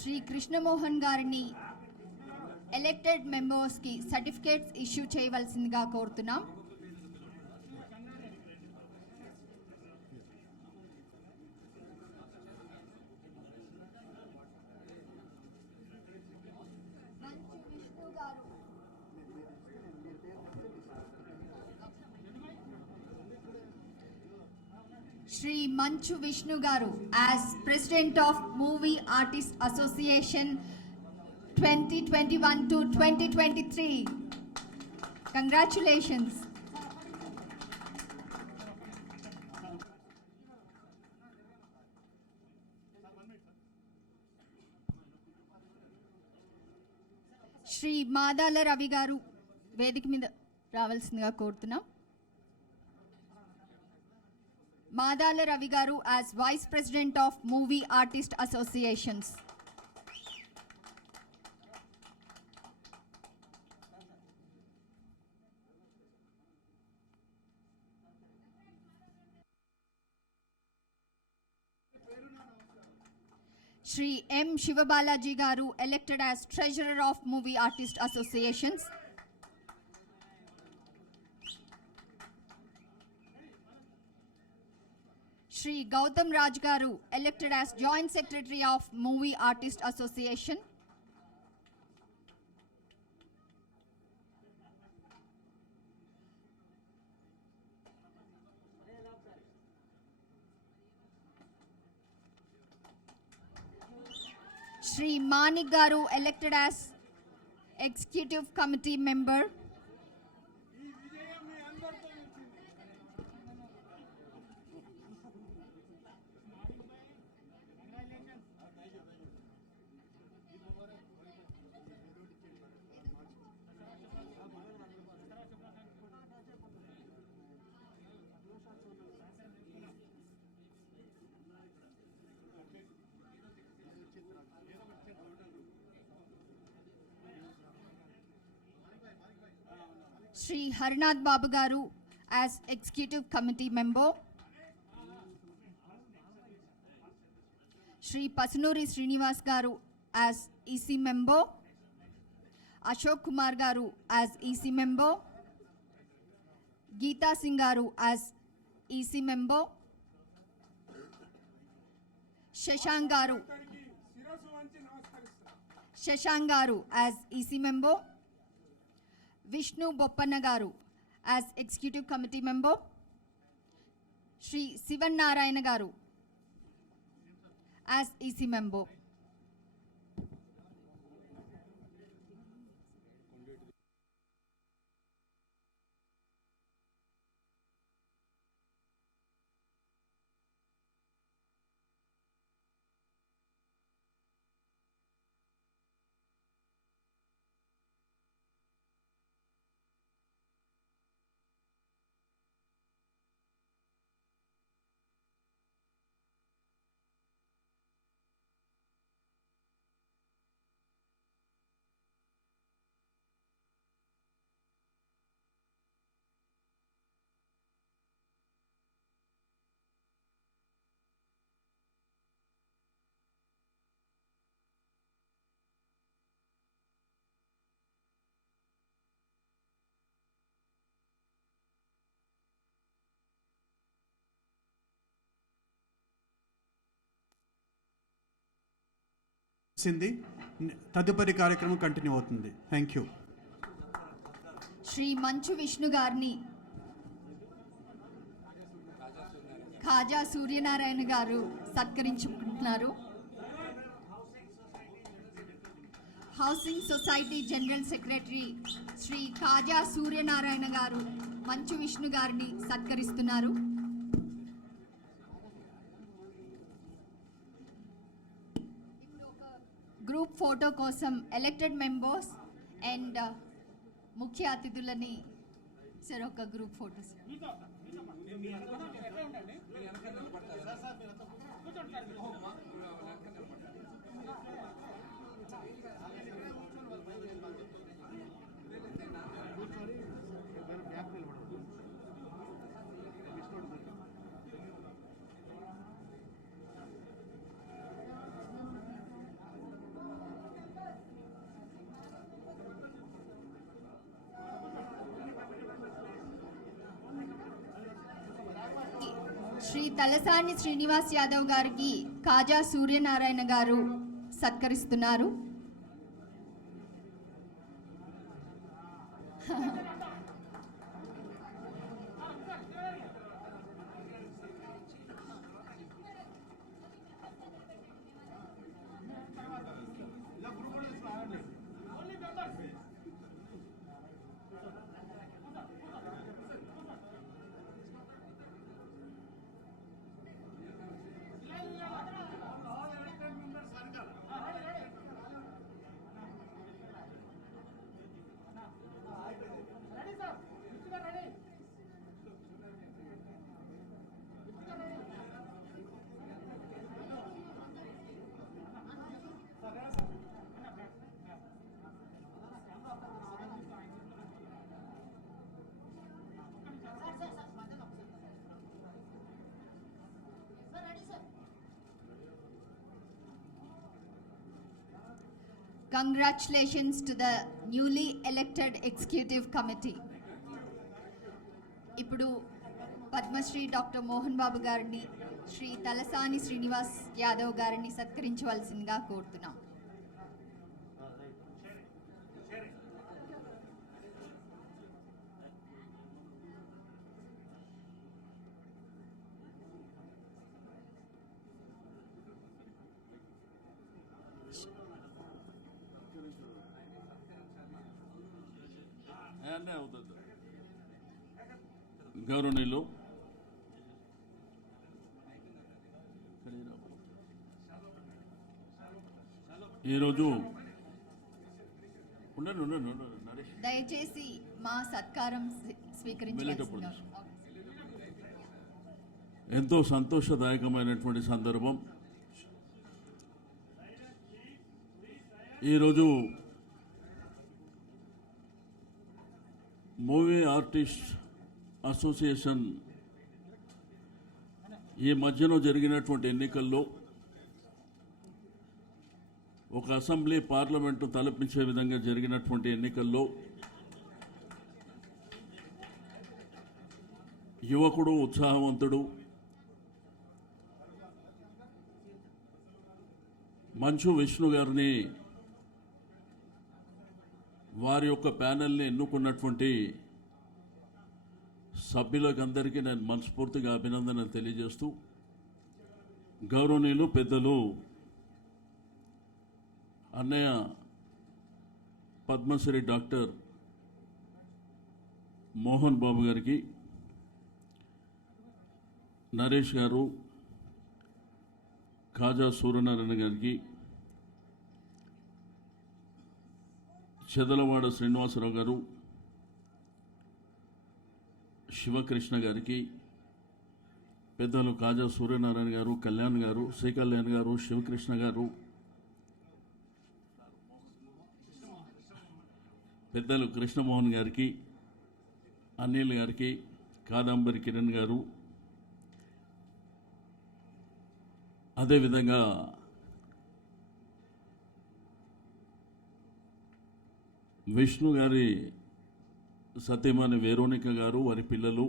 శ్రీ కృష్ణమోహన్ గారిని elected members కి certificates issue చేయవలసిందిగా కోరుతున్నాం. Shri Manchu Vishnu Garu as President of Movie Artists Association 2021 to 2023. Congratulations. Shri Madala Ravi Garu వేదిక మీద రావాల్సిందిగా కోరుతున్నాం. Madala Ravi Garu as Vice President of Movie Artists Associations. Shri M. Shivabalaji Garu elected as Treasurer of Movie Artists Associations. Shri Gautam Raj Garu elected as Joint Secretary of Movie Artists Association. Shri Manik Garu elected as Executive Committee Member. Shri Harnath Babu Garu as Executive Committee Member. Shri Pasunuri Srinivas Garu as EC Member. Ashok Kumar Garu as EC Member. Geeta Singh Garu as EC Member. Shashank Garu as EC Member. Vishnu Boppanna Garu as Executive Committee Member. Shri Sivan Narayana Garu as EC Member. తదుపరి కార్యక్రమం continue అవుతుంది. Thank you. Shri మంచు విష్ణు గారిని ఖాజా సూర్యనారాయణ గారు సత్కరించుకుంటున్నారు. Housing society general secretary Shri Khaja Suryanarayana garu Manchu Vishnu గారిని సత్కరిస్తున్నారు. Group photo కోసం elected members and ముఖ్య అతిథులని సార్ ఒక గ్రూప్ ఫోటోస్. శ్రీ తలసాని శ్రీనివాస్ యాదవ్ గారికి కాజా సూర్యనారాయణ గారు సత్కరిస్తున్నారు. Congratulations to the newly elected executive committee. ఇప్పుడు పద్మశ్రీ డాక్టర్ మోహన్ బాబు గారిని శ్రీ తలసాని శ్రీనివాస్ యాదవ్ గారిని సత్కరించవలసిందిగా కోరుతున్నాం. గౌరవనీయులు ఈరోజు నరేష్ దయచేసి మా సత్కారం స్వీకరించవలసిందిగా. ఎంతో సంతోషదాయకమైనటువంటి సందర్భం. ఈరోజు మూవీ ఆర్టిస్ట్ అసోసియేషన్ ఈ మధ్యలో జరిగినటువంటి ఎన్నికల్లో ఒక అసెంబ్లీ పార్లమెంటు తలపించే విధంగా జరిగినటువంటి ఎన్నికల్లో యువకుడు, ఉత్సాహవంతుడు, మంచు విష్ణు గారిని వారి యొక్క ప్యానెల్ని ఎన్నుకున్నటువంటి సభ్యులకందరికీ నేను మనస్ఫూర్తిగా అభినందనలు తెలియజేస్తూ, గౌరవనీయులు పెద్దలు అన్నయ్య పద్మశ్రీ డాక్టర్ మోహన్ బాబు గారికి, నరేష్ గారు, కాజా సూర్యనారాయణ గారికి, చెదలవాడ శ్రీనివాసరావు గారు, శివకృష్ణ గారికి, పెద్దలు కాజా సూర్యనారాయణ గారు, కళ్యాణ్ గారు, శ్రీ కళ్యాణ్ గారు, శివకృష్ణ గారు, పెద్దలు కృష్ణమోహన్ గారికి, అనిల్ గారికి, కాదంబరి కిరణ్ గారు, అదేవిధంగా విష్ణు గారి సతీమణి వేరోనిక గారు, వారి పిల్లలు,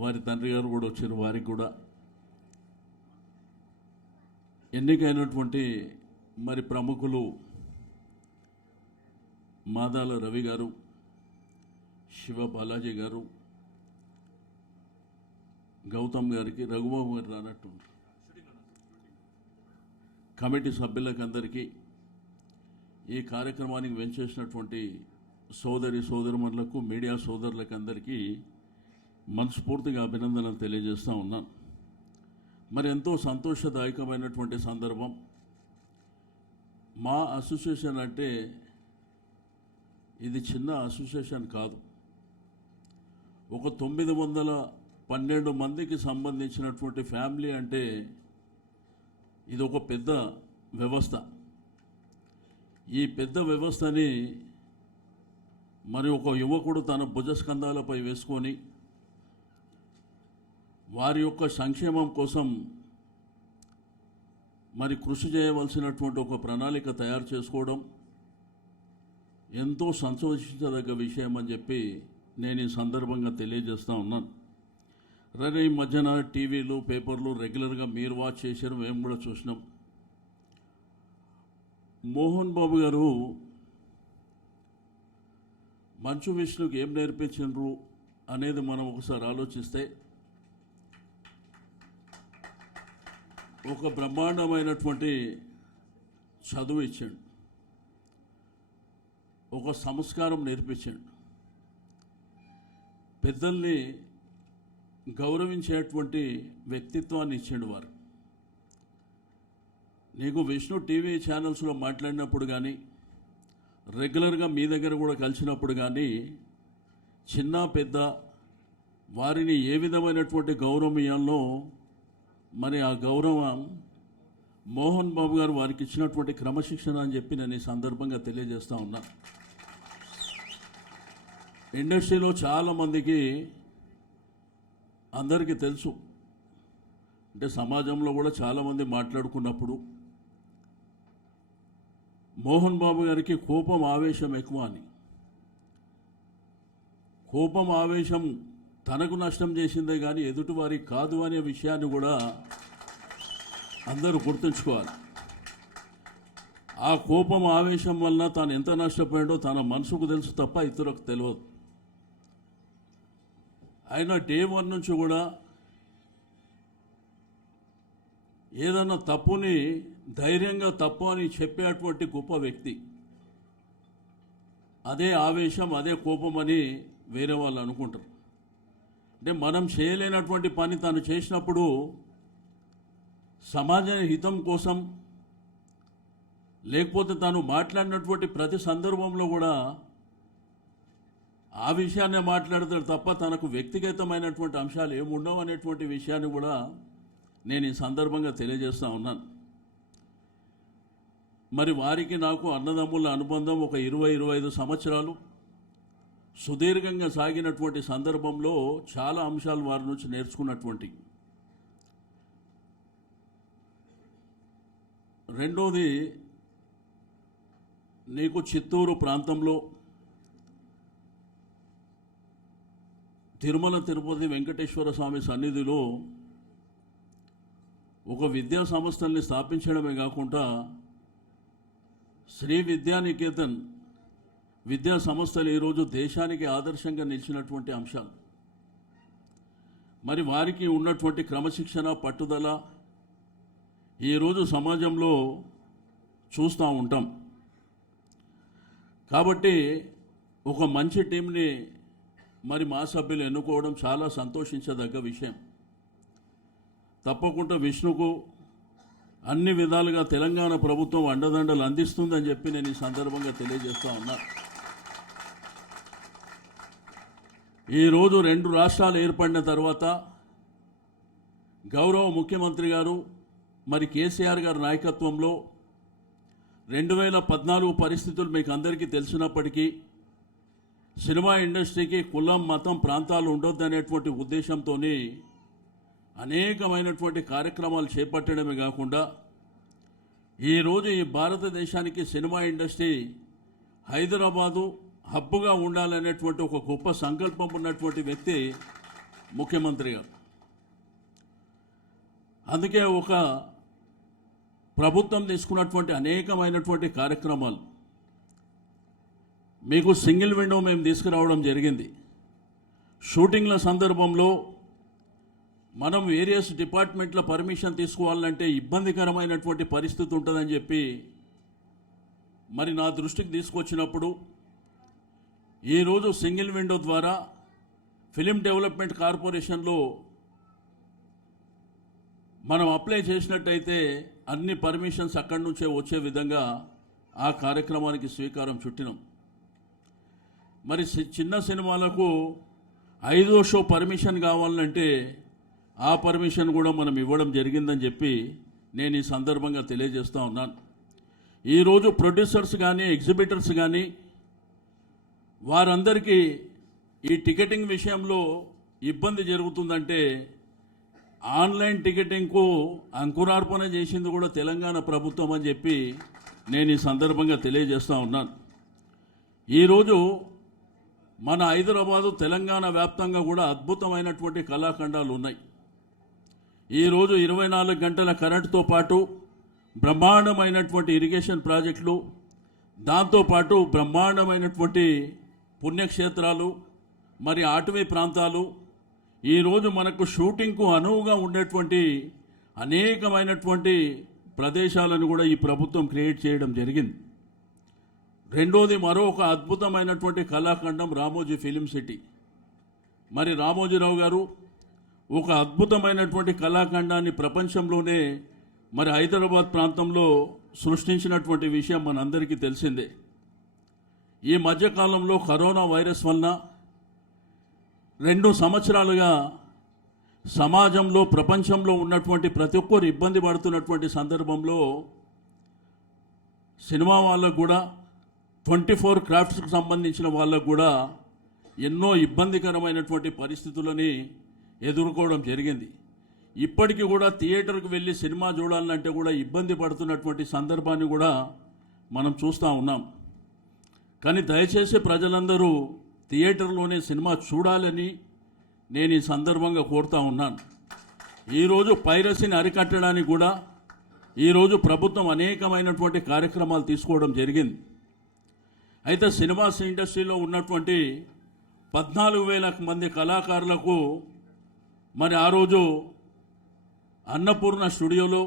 వారి తండ్రి గారు కూడా వచ్చారు. వారికి కూడా ఎన్నికైనటువంటి మరి ప్రముఖులు మాదాల రవి గారు, శివ బాలాజీ గారు, గౌతమ్ గారికి, రఘుబాబు గారు రానట్టు కమిటీ సభ్యులకందరికీ, ఈ కార్యక్రమానికి వెంచేసినటువంటి సోదరులకు, మీడియా సోదరులకందరికీ మనస్ఫూర్తిగా అభినందనలు తెలియజేస్తూ ఉన్నాను. మరి ఎంతో సంతోషదాయకమైనటువంటి సందర్భం. మా అసోసియేషన్ అంటే ఇది చిన్న అసోసియేషన్ కాదు. ఒక 912 మందికి సంబంధించినటువంటి ఫ్యామిలీ అంటే ఇది ఒక పెద్ద వ్యవస్థ. ఈ పెద్ద వ్యవస్థని మరి ఒక యువకుడు తన భుజస్కంధాలపై వేసుకొని వారి యొక్క సంక్షేమం కోసం మరి కృషి చేయవలసినటువంటి ఒక ప్రణాళిక తయారు చేసుకోవడం ఎంతో సంతోషించదగ్గ విషయం అని చెప్పి నేను ఈ సందర్భంగా తెలియజేస్తూ ఉన్నాను. రని ఈ మధ్యన టీవీలు పేపర్లు రెగ్యులర్గా మీరు వాచ్ చేశారు, మేము కూడా చూసినాం. మోహన్ బాబు గారు మంచు విష్ణుకి ఏం నేర్పించారు అనేది మనం ఒకసారి ఆలోచిస్తే, ఒక బ్రహ్మాండమైనటువంటి చదువు ఇచ్చాడు, ఒక సంస్కారం నేర్పించాడు, పెద్దల్ని గౌరవించేటువంటి వ్యక్తిత్వాన్ని ఇచ్చాడు. వారు నీకు విష్ణు టీవీ ఛానల్స్లో మాట్లాడినప్పుడు కానీ, రెగ్యులర్గా మీ దగ్గర కూడా కలిసినప్పుడు కానీ, చిన్న పెద్ద వారిని ఏ విధమైనటువంటి గౌరవం ఇవ్వాలో మరి ఆ గౌరవం మోహన్ బాబు గారు వారికి ఇచ్చినటువంటి క్రమశిక్షణ అని చెప్పి నేను ఈ సందర్భంగా తెలియజేస్తూ ఉన్నా. ఇండస్ట్రీలో చాలామందికి అందరికీ తెలుసు, అంటే సమాజంలో కూడా చాలామంది మాట్లాడుకున్నప్పుడు మోహన్ బాబు గారికి కోపం ఆవేశం ఎక్కువ అని. కోపం ఆవేశం తనకు నష్టం చేసిందే కానీ ఎదుటివారికి కాదు అనే విషయాన్ని కూడా అందరూ గుర్తుంచుకోవాలి. ఆ కోపం ఆవేశం వలన తాను ఎంత నష్టపోయాడో తన మనసుకు తెలుసు తప్ప ఇతరులకు తెలియదు. ఆయన డే 1 నుంచి కూడా ఏదన్నా తప్పుని ధైర్యంగా తప్పు అని చెప్పేటువంటి గొప్ప వ్యక్తి. అదే ఆవేశం, అదే కోపం అని వేరే వాళ్ళు అనుకుంటారు. అంటే మనం చేయలేనటువంటి పని తాను చేసినప్పుడు సమాజ హితం కోసం, లేకపోతే తాను మాట్లాడినటువంటి ప్రతి సందర్భంలో కూడా ఆ విషయాన్నే మాట్లాడతాడు తప్ప తనకు వ్యక్తిగతమైనటువంటి అంశాలు ఏముండవు అనేటువంటి విషయాన్ని కూడా నేను ఈ సందర్భంగా తెలియజేస్తూ ఉన్నాను. మరి వారికి నాకు అన్నదమ్ముల అనుబంధం ఒక 20-25 సంవత్సరాలు సుదీర్ఘంగా సాగినటువంటి సందర్భంలో చాలా అంశాలు వారి నుంచి నేర్చుకున్నటువంటి. రెండోది, నీకు చిత్తూరు ప్రాంతంలో తిరుమల తిరుపతి వెంకటేశ్వర స్వామి సన్నిధిలో ఒక విద్యా సంస్థల్ని స్థాపించడమే కాకుండా శ్రీ విద్యానికేతన్ విద్యా సంస్థలు ఈరోజు దేశానికి ఆదర్శంగా నిలిచినటువంటి అంశాలు. మరి వారికి ఉన్నటువంటి క్రమశిక్షణ, పట్టుదల ఈరోజు సమాజంలో చూస్తూ ఉంటాం. కాబట్టి ఒక మంచి టీంని మరి మా సభ్యులు ఎన్నుకోవడం చాలా సంతోషించదగ్గ విషయం. తప్పకుండా విష్ణుకు అన్ని విధాలుగా తెలంగాణ ప్రభుత్వం అండదండలు అందిస్తుందని చెప్పి నేను ఈ సందర్భంగా తెలియజేస్తూ ఉన్నా. ఈరోజు 2 రాష్ట్రాలు ఏర్పడిన తర్వాత గౌరవ ముఖ్యమంత్రి గారు మరి కేసీఆర్ గారి నాయకత్వంలో 2014 పరిస్థితులు మీకు అందరికీ తెలిసినప్పటికీ సినిమా ఇండస్ట్రీకి కులం, మతం, ప్రాంతాలు ఉండొద్దనేటువంటి ఉద్దేశంతో అనేకమైనటువంటి కార్యక్రమాలు చేపట్టడమే కాకుండా ఈరోజు ఈ భారతదేశానికి సినిమా ఇండస్ట్రీ హైదరాబాదు హబ్బుగా ఉండాలనేటువంటి ఒక గొప్ప సంకల్పం ఉన్నటువంటి వ్యక్తి ముఖ్యమంత్రి గారు. అందుకే ఒక ప్రభుత్వం తీసుకున్నటువంటి అనేకమైనటువంటి కార్యక్రమాలు, మీకు సింగిల్ విండో మేము తీసుకురావడం జరిగింది. షూటింగ్ల సందర్భంలో మనం వేరియస్ డిపార్ట్మెంట్ల పర్మిషన్ తీసుకోవాలంటే ఇబ్బందికరమైనటువంటి పరిస్థితి ఉంటుందని చెప్పి మరి నా దృష్టికి తీసుకొచ్చినప్పుడు ఈరోజు సింగిల్ విండో ద్వారా ఫిలిం డెవలప్మెంట్ కార్పొరేషన్లో మనం అప్లై చేసినట్టయితే అన్ని పర్మిషన్స్ అక్కడి నుంచే వచ్చే విధంగా ఆ కార్యక్రమానికి శ్రీకారం చుట్టినాం. మరి చిన్న సినిమాలకు 5వ షో పర్మిషన్ కావాలంటే ఆ పర్మిషన్ కూడా మనం ఇవ్వడం జరిగిందని చెప్పి నేను ఈ సందర్భంగా తెలియజేస్తూ ఉన్నాను. ఈరోజు ప్రొడ్యూసర్స్ కానీ, ఎగ్జిబిటర్స్ కానీ వారందరికీ ఈ టికెటింగ్ విషయంలో ఇబ్బంది జరుగుతుందంటే ఆన్లైన్ టికెటింగ్కు అంకురార్పణ చేసింది కూడా తెలంగాణ ప్రభుత్వం అని చెప్పి నేను ఈ సందర్భంగా తెలియజేస్తూ ఉన్నాను. ఈరోజు మన హైదరాబాదు తెలంగాణ వ్యాప్తంగా కూడా అద్భుతమైనటువంటి కళాఖండాలు ఉన్నాయి. ఈరోజు 24 గంటల కరెంటుతో పాటు బ్రహ్మాండమైనటువంటి ఇరిగేషన్ ప్రాజెక్టులు, దాంతోపాటు బ్రహ్మాండమైనటువంటి పుణ్యక్షేత్రాలు, మరి అటవీ ప్రాంతాలు, ఈరోజు మనకు షూటింగ్కు అనువుగా ఉండేటువంటి అనేకమైనటువంటి ప్రదేశాలను కూడా ఈ ప్రభుత్వం క్రియేట్ చేయడం జరిగింది. రెండోది మరొక అద్భుతమైనటువంటి కళాఖండం రామోజీ ఫిలిం సిటీ. మరి రామోజీరావు గారు ఒక అద్భుతమైనటువంటి కళాఖండాన్ని ప్రపంచంలోనే మరి హైదరాబాద్ ప్రాంతంలో సృష్టించినటువంటి విషయం మనందరికీ తెలిసిందే. ఈ మధ్యకాలంలో కరోనా వైరస్ వలన 2 సంవత్సరాలుగా సమాజంలో ప్రపంచంలో ఉన్నటువంటి ప్రతి ఒక్కరు ఇబ్బంది పడుతున్నటువంటి సందర్భంలో సినిమా వాళ్ళకు కూడా 24 క్రాఫ్ట్స్కి సంబంధించిన వాళ్ళకు కూడా ఎన్నో ఇబ్బందికరమైనటువంటి పరిస్థితులని ఎదుర్కోవడం జరిగింది. ఇప్పటికీ కూడా థియేటర్కి వెళ్ళి సినిమా చూడాలంటే కూడా ఇబ్బంది పడుతున్నటువంటి సందర్భాన్ని కూడా మనం చూస్తూ ఉన్నాం. కానీ దయచేసి ప్రజలందరూ థియేటర్లోనే సినిమా చూడాలని నేను ఈ సందర్భంగా కోరుతూ ఉన్నాను. ఈరోజు పైరసీని అరికట్టడానికి కూడా ఈరోజు ప్రభుత్వం అనేకమైనటువంటి కార్యక్రమాలు తీసుకోవడం జరిగింది. అయితే సినిమా ఇండస్ట్రీలో ఉన్నటువంటి 14,000 మంది కళాకారులకు మరి ఆ రోజు అన్నపూర్ణ స్టూడియోలో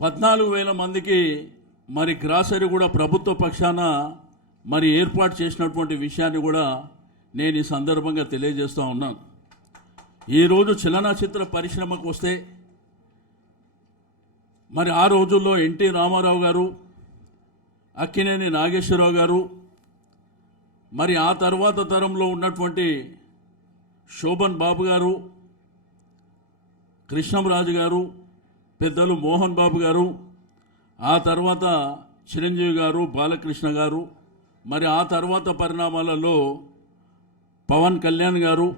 14,000 మందికి మరి గ్రాసరీ కూడా ప్రభుత్వ పక్షాన మరి ఏర్పాటు చేసినటువంటి విషయాన్ని కూడా నేను ఈ సందర్భంగా తెలియజేస్తూ ఉన్నాను. ఈరోజు చలనచిత్ర పరిశ్రమకు వస్తే మరి ఆ రోజుల్లో ఎన్టీ రామారావు గారు, అక్కినేని నాగేశ్వరరావు గారు, మరి ఆ తర్వాత తరంలో ఉన్నటువంటి శోభన్ బాబు గారు, కృష్ణంరాజు గారు, పెద్దలు మోహన్ బాబు గారు, ఆ తర్వాత చిరంజీవి గారు, బాలకృష్ణ గారు, మరి ఆ తర్వాత పరిణామాలలో పవన్ కళ్యాణ్ గారు,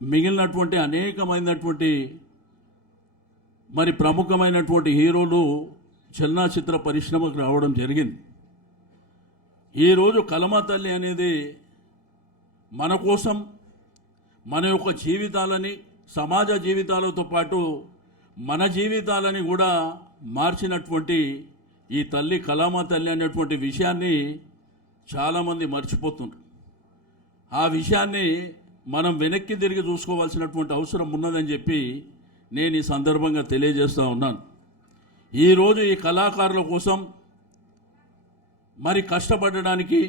మిగిలినటువంటి అనేకమైనటువంటి మరి ప్రముఖమైనటువంటి హీరోలు చలనచిత్ర పరిశ్రమకు రావడం జరిగింది. ఈరోజు కలమా తల్లి అనేది మన కోసం మన యొక్క జీవితాలని, సమాజ జీవితాలతో పాటు మన జీవితాలని కూడా మార్చినటువంటి ఈ తల్లి కలమా తల్లి అనేటువంటి విషయాన్ని చాలామంది మర్చిపోతున్నారు. ఆ విషయాన్ని మనం వెనక్కి తిరిగి చూసుకోవాల్సినటువంటి అవసరం ఉన్నదని చెప్పి నేను ఈ సందర్భంగా తెలియజేస్తూ ఉన్నాను. ఈరోజు ఈ కళాకారుల కోసం మరి కష్టపడడానికి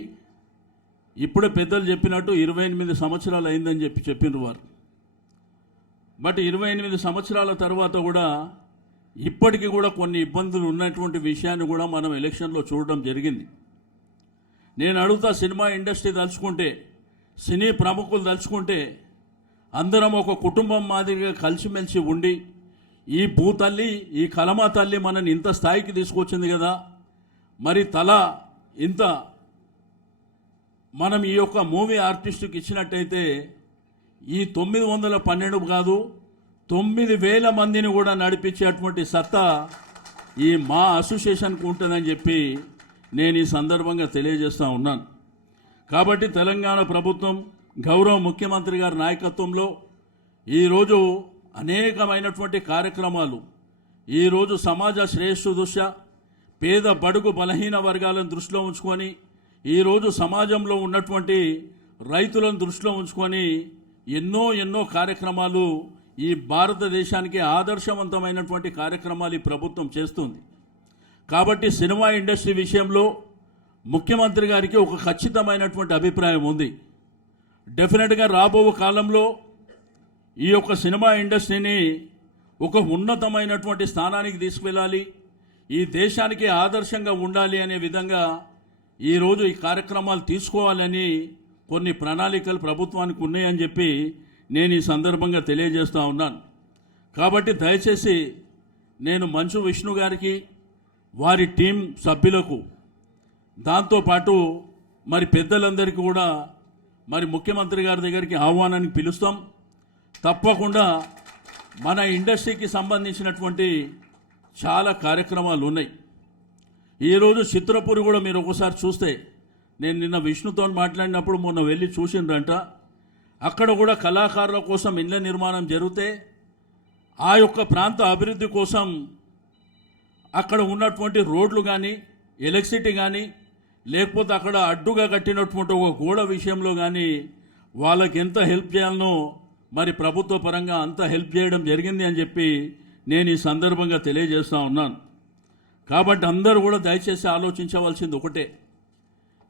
ఇప్పుడే పెద్దలు చెప్పినట్టు 28 సంవత్సరాలు అయిందని చెప్పినారు వారు. బట్ 28 సంవత్సరాల తర్వాత కూడా ఇప్పటికీ కూడా కొన్ని ఇబ్బందులు ఉన్నటువంటి విషయాన్ని కూడా మనం ఎలక్షన్లో చూడడం జరిగింది. నేను అడుగుతా, సినిమా ఇండస్ట్రీ తలుచుకుంటే, సినీ ప్రముఖులు తలుచుకుంటే అందరం ఒక కుటుంబం మాదిరిగా కలిసిమెలిసి ఉండి ఈ భూతల్లి, ఈ కలమా తల్లి మనని ఇంత స్థాయికి తీసుకొచ్చింది కదా, మరి ఇంత మనం ఈ యొక్క మూవీ ఆర్టిస్టుకి ఇచ్చినట్టయితే ఈ 912 కాదు 9,000 మందిని కూడా నడిపించేటువంటి సత్తా ఈ మా అసోసియేషన్కి ఉంటుందని చెప్పి నేను ఈ సందర్భంగా తెలియజేస్తూ ఉన్నాను. కాబట్టి తెలంగాణ ప్రభుత్వం గౌరవ ముఖ్యమంత్రి గారి నాయకత్వంలో ఈరోజు అనేకమైనటువంటి కార్యక్రమాలు, ఈరోజు సమాజ శ్రేయస్సు దృష్ట్యా పేద బడుగు బలహీన వర్గాలను దృష్టిలో ఉంచుకొని, ఈరోజు సమాజంలో ఉన్నటువంటి రైతులను దృష్టిలో ఉంచుకొని ఎన్నో కార్యక్రమాలు ఈ భారతదేశానికి ఆదర్శవంతమైనటువంటి కార్యక్రమాలు ఈ ప్రభుత్వం చేస్తుంది. కాబట్టి సినిమా ఇండస్ట్రీ విషయంలో ముఖ్యమంత్రి గారికి ఒక ఖచ్చితమైనటువంటి అభిప్రాయం ఉంది. డెఫినెట్గా రాబో కాలంలో ఈ యొక్క సినిమా ఇండస్ట్రీని ఒక ఉన్నతమైనటువంటి స్థానానికి తీసుకువెళ్ళాలి, ఈ దేశానికి ఆదర్శంగా ఉండాలి అనే విధంగా ఈరోజు ఈ కార్యక్రమాలు తీసుకోవాలని కొన్ని ప్రణాళికలు ప్రభుత్వానికి ఉన్నాయని చెప్పి నేను ఈ సందర్భంగా తెలియజేస్తూ ఉన్నాను. కాబట్టి దయచేసి నేను మంచు విష్ణు గారికి, వారి టీం సభ్యులకు, దాంతోపాటు మరి పెద్దలందరికీ కూడా మరి ముఖ్యమంత్రి గారి దగ్గరికి ఆహ్వానానికి పిలుస్తాం. తప్పకుండా మన ఇండస్ట్రీకి సంబంధించినటువంటి చాలా కార్యక్రమాలు ఉన్నాయి. ఈరోజు చిత్రపూర్ కూడా మీరు ఒకసారి చూస్తే నేను నిన్న విష్ణుతో మాట్లాడినప్పుడు మొన్న వెళ్ళి చూసిండ్రంట. అక్కడ కూడా కళాకారుల కోసం ఇళ్ల నిర్మాణం జరిగితే ఆ యొక్క ప్రాంత అభివృద్ధి కోసం అక్కడ ఉన్నటువంటి రోడ్లు కానీ ఎలక్ట్రిసిటీ కానీ లేకపోతే అక్కడ అడ్డుగా కట్టినటువంటి ఒక గోడ విషయంలో కానీ వాళ్ళకి ఎంత హెల్ప్ చేయాలనో మరి ప్రభుత్వ పరంగా అంత హెల్ప్ చేయడం జరిగింది అని చెప్పి నేను ఈ సందర్భంగా తెలియజేస్తూ ఉన్నాను. కాబట్టి అందరూ కూడా దయచేసి ఆలోచించవలసింది ఒకటే,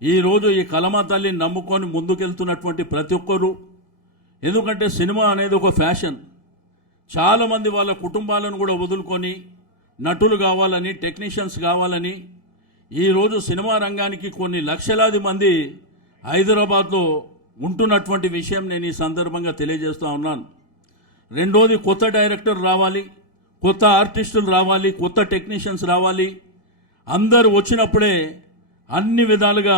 ఈరోజు ఈ కలమా తల్లిని నమ్ముకొని ముందుకెళ్తున్నటువంటి ప్రతి ఒక్కరు, ఎందుకంటే సినిమా అనేది ఒక ఫ్యాషన్, చాలామంది వాళ్ళ కుటుంబాలను కూడా వదులుకొని నటులు కావాలని, టెక్నీషియన్స్ కావాలని ఈరోజు సినిమా రంగానికి కొన్ని లక్షలాది మంది హైదరాబాద్లో ఉంటున్నటువంటి విషయం నేను ఈ సందర్భంగా తెలియజేస్తూ ఉన్నాను. రెండోది, కొత్త డైరెక్టర్ రావాలి, కొత్త ఆర్టిస్టులు రావాలి, కొత్త టెక్నీషియన్స్ రావాలి. అందరూ వచ్చినప్పుడే అన్ని విధాలుగా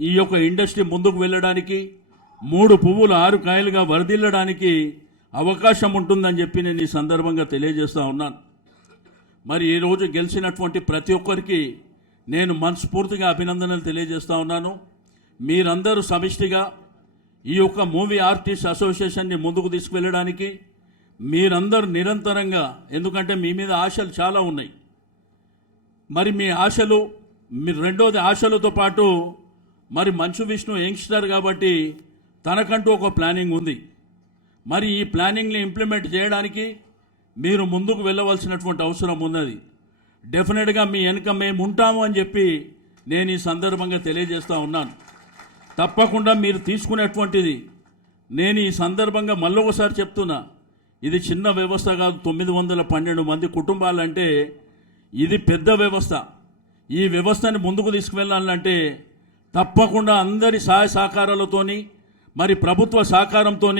ఈ యొక్క ఇండస్ట్రీ ముందుకు వెళ్ళడానికి, 3 పువ్వులు 6 కాయలుగా వరదిల్లడానికి అవకాశం ఉంటుందని చెప్పి నేను ఈ సందర్భంగా తెలియజేస్తూ ఉన్నాను. మరి ఈరోజు గెలిచినటువంటి ప్రతి ఒక్కరికి నేను మనస్ఫూర్తిగా అభినందనలు తెలియజేస్తూ ఉన్నాను. మీరందరూ సమిష్టిగా ఈ యొక్క మూవీ ఆర్టిస్ట్ అసోసియేషన్ని ముందుకు తీసుకువెళ్ళడానికి మీరందరూ నిరంతరంగా, ఎందుకంటే మీ మీద ఆశలు చాలా ఉన్నాయి, మరి మీ ఆశలు రెండోది ఆశలతో పాటు మరి మంచు విష్ణు యంగ్స్టర్ కాబట్టి తనకంటూ ఒక ప్లానింగ్ ఉంది. మరి ఈ ప్లానింగ్ని ఇంప్లిమెంట్ చేయడానికి మీరు ముందుకు వెళ్ళవలసినటువంటి అవసరం ఉన్నది. డెఫినెట్గా మీ వెనుక మేము ఉంటాము అని చెప్పి నేను ఈ సందర్భంగా తెలియజేస్తూ ఉన్నాను. తప్పకుండా మీరు తీసుకునేటువంటిది, నేను ఈ సందర్భంగా మళ్ళొకసారి చెప్తున్నా, ఇది చిన్న వ్యవస్థ కాదు. 912 మంది కుటుంబాలంటే ఇది పెద్ద వ్యవస్థ. ఈ వ్యవస్థని ముందుకు తీసుకువెళ్ళాలంటే తప్పకుండా అందరి సహాయ సహకారాలతోని మరి ప్రభుత్వ సహకారంతో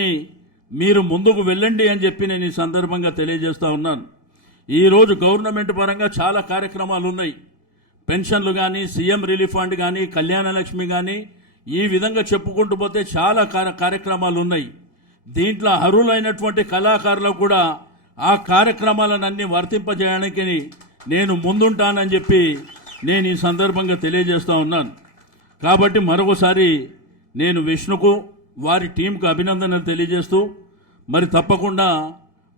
మీరు ముందుకు వెళ్ళండి అని చెప్పి నేను ఈ సందర్భంగా తెలియజేస్తూ ఉన్నాను. ఈరోజు గవర్నమెంట్ పరంగా చాలా కార్యక్రమాలు ఉన్నాయి. పెన్షన్లు కానీ, సీఎం రిలీఫ్ ఫండ్ కానీ, కళ్యాణ లక్ష్మి కానీ, ఈ విధంగా చెప్పుకుంటూ పోతే చాలా కార్యక్రమాలు ఉన్నాయి. దీంట్లో అర్హులైనటువంటి కళాకారులకు కూడా ఆ కార్యక్రమాలన్నీ వర్తింపజేయడానికి నేను ముందుంటానని చెప్పి నేను ఈ సందర్భంగా తెలియజేస్తూ ఉన్నాను. కాబట్టి మరొకసారి నేను విష్ణుకు వారి టీంకు అభినందనలు తెలియజేస్తూ, మరి తప్పకుండా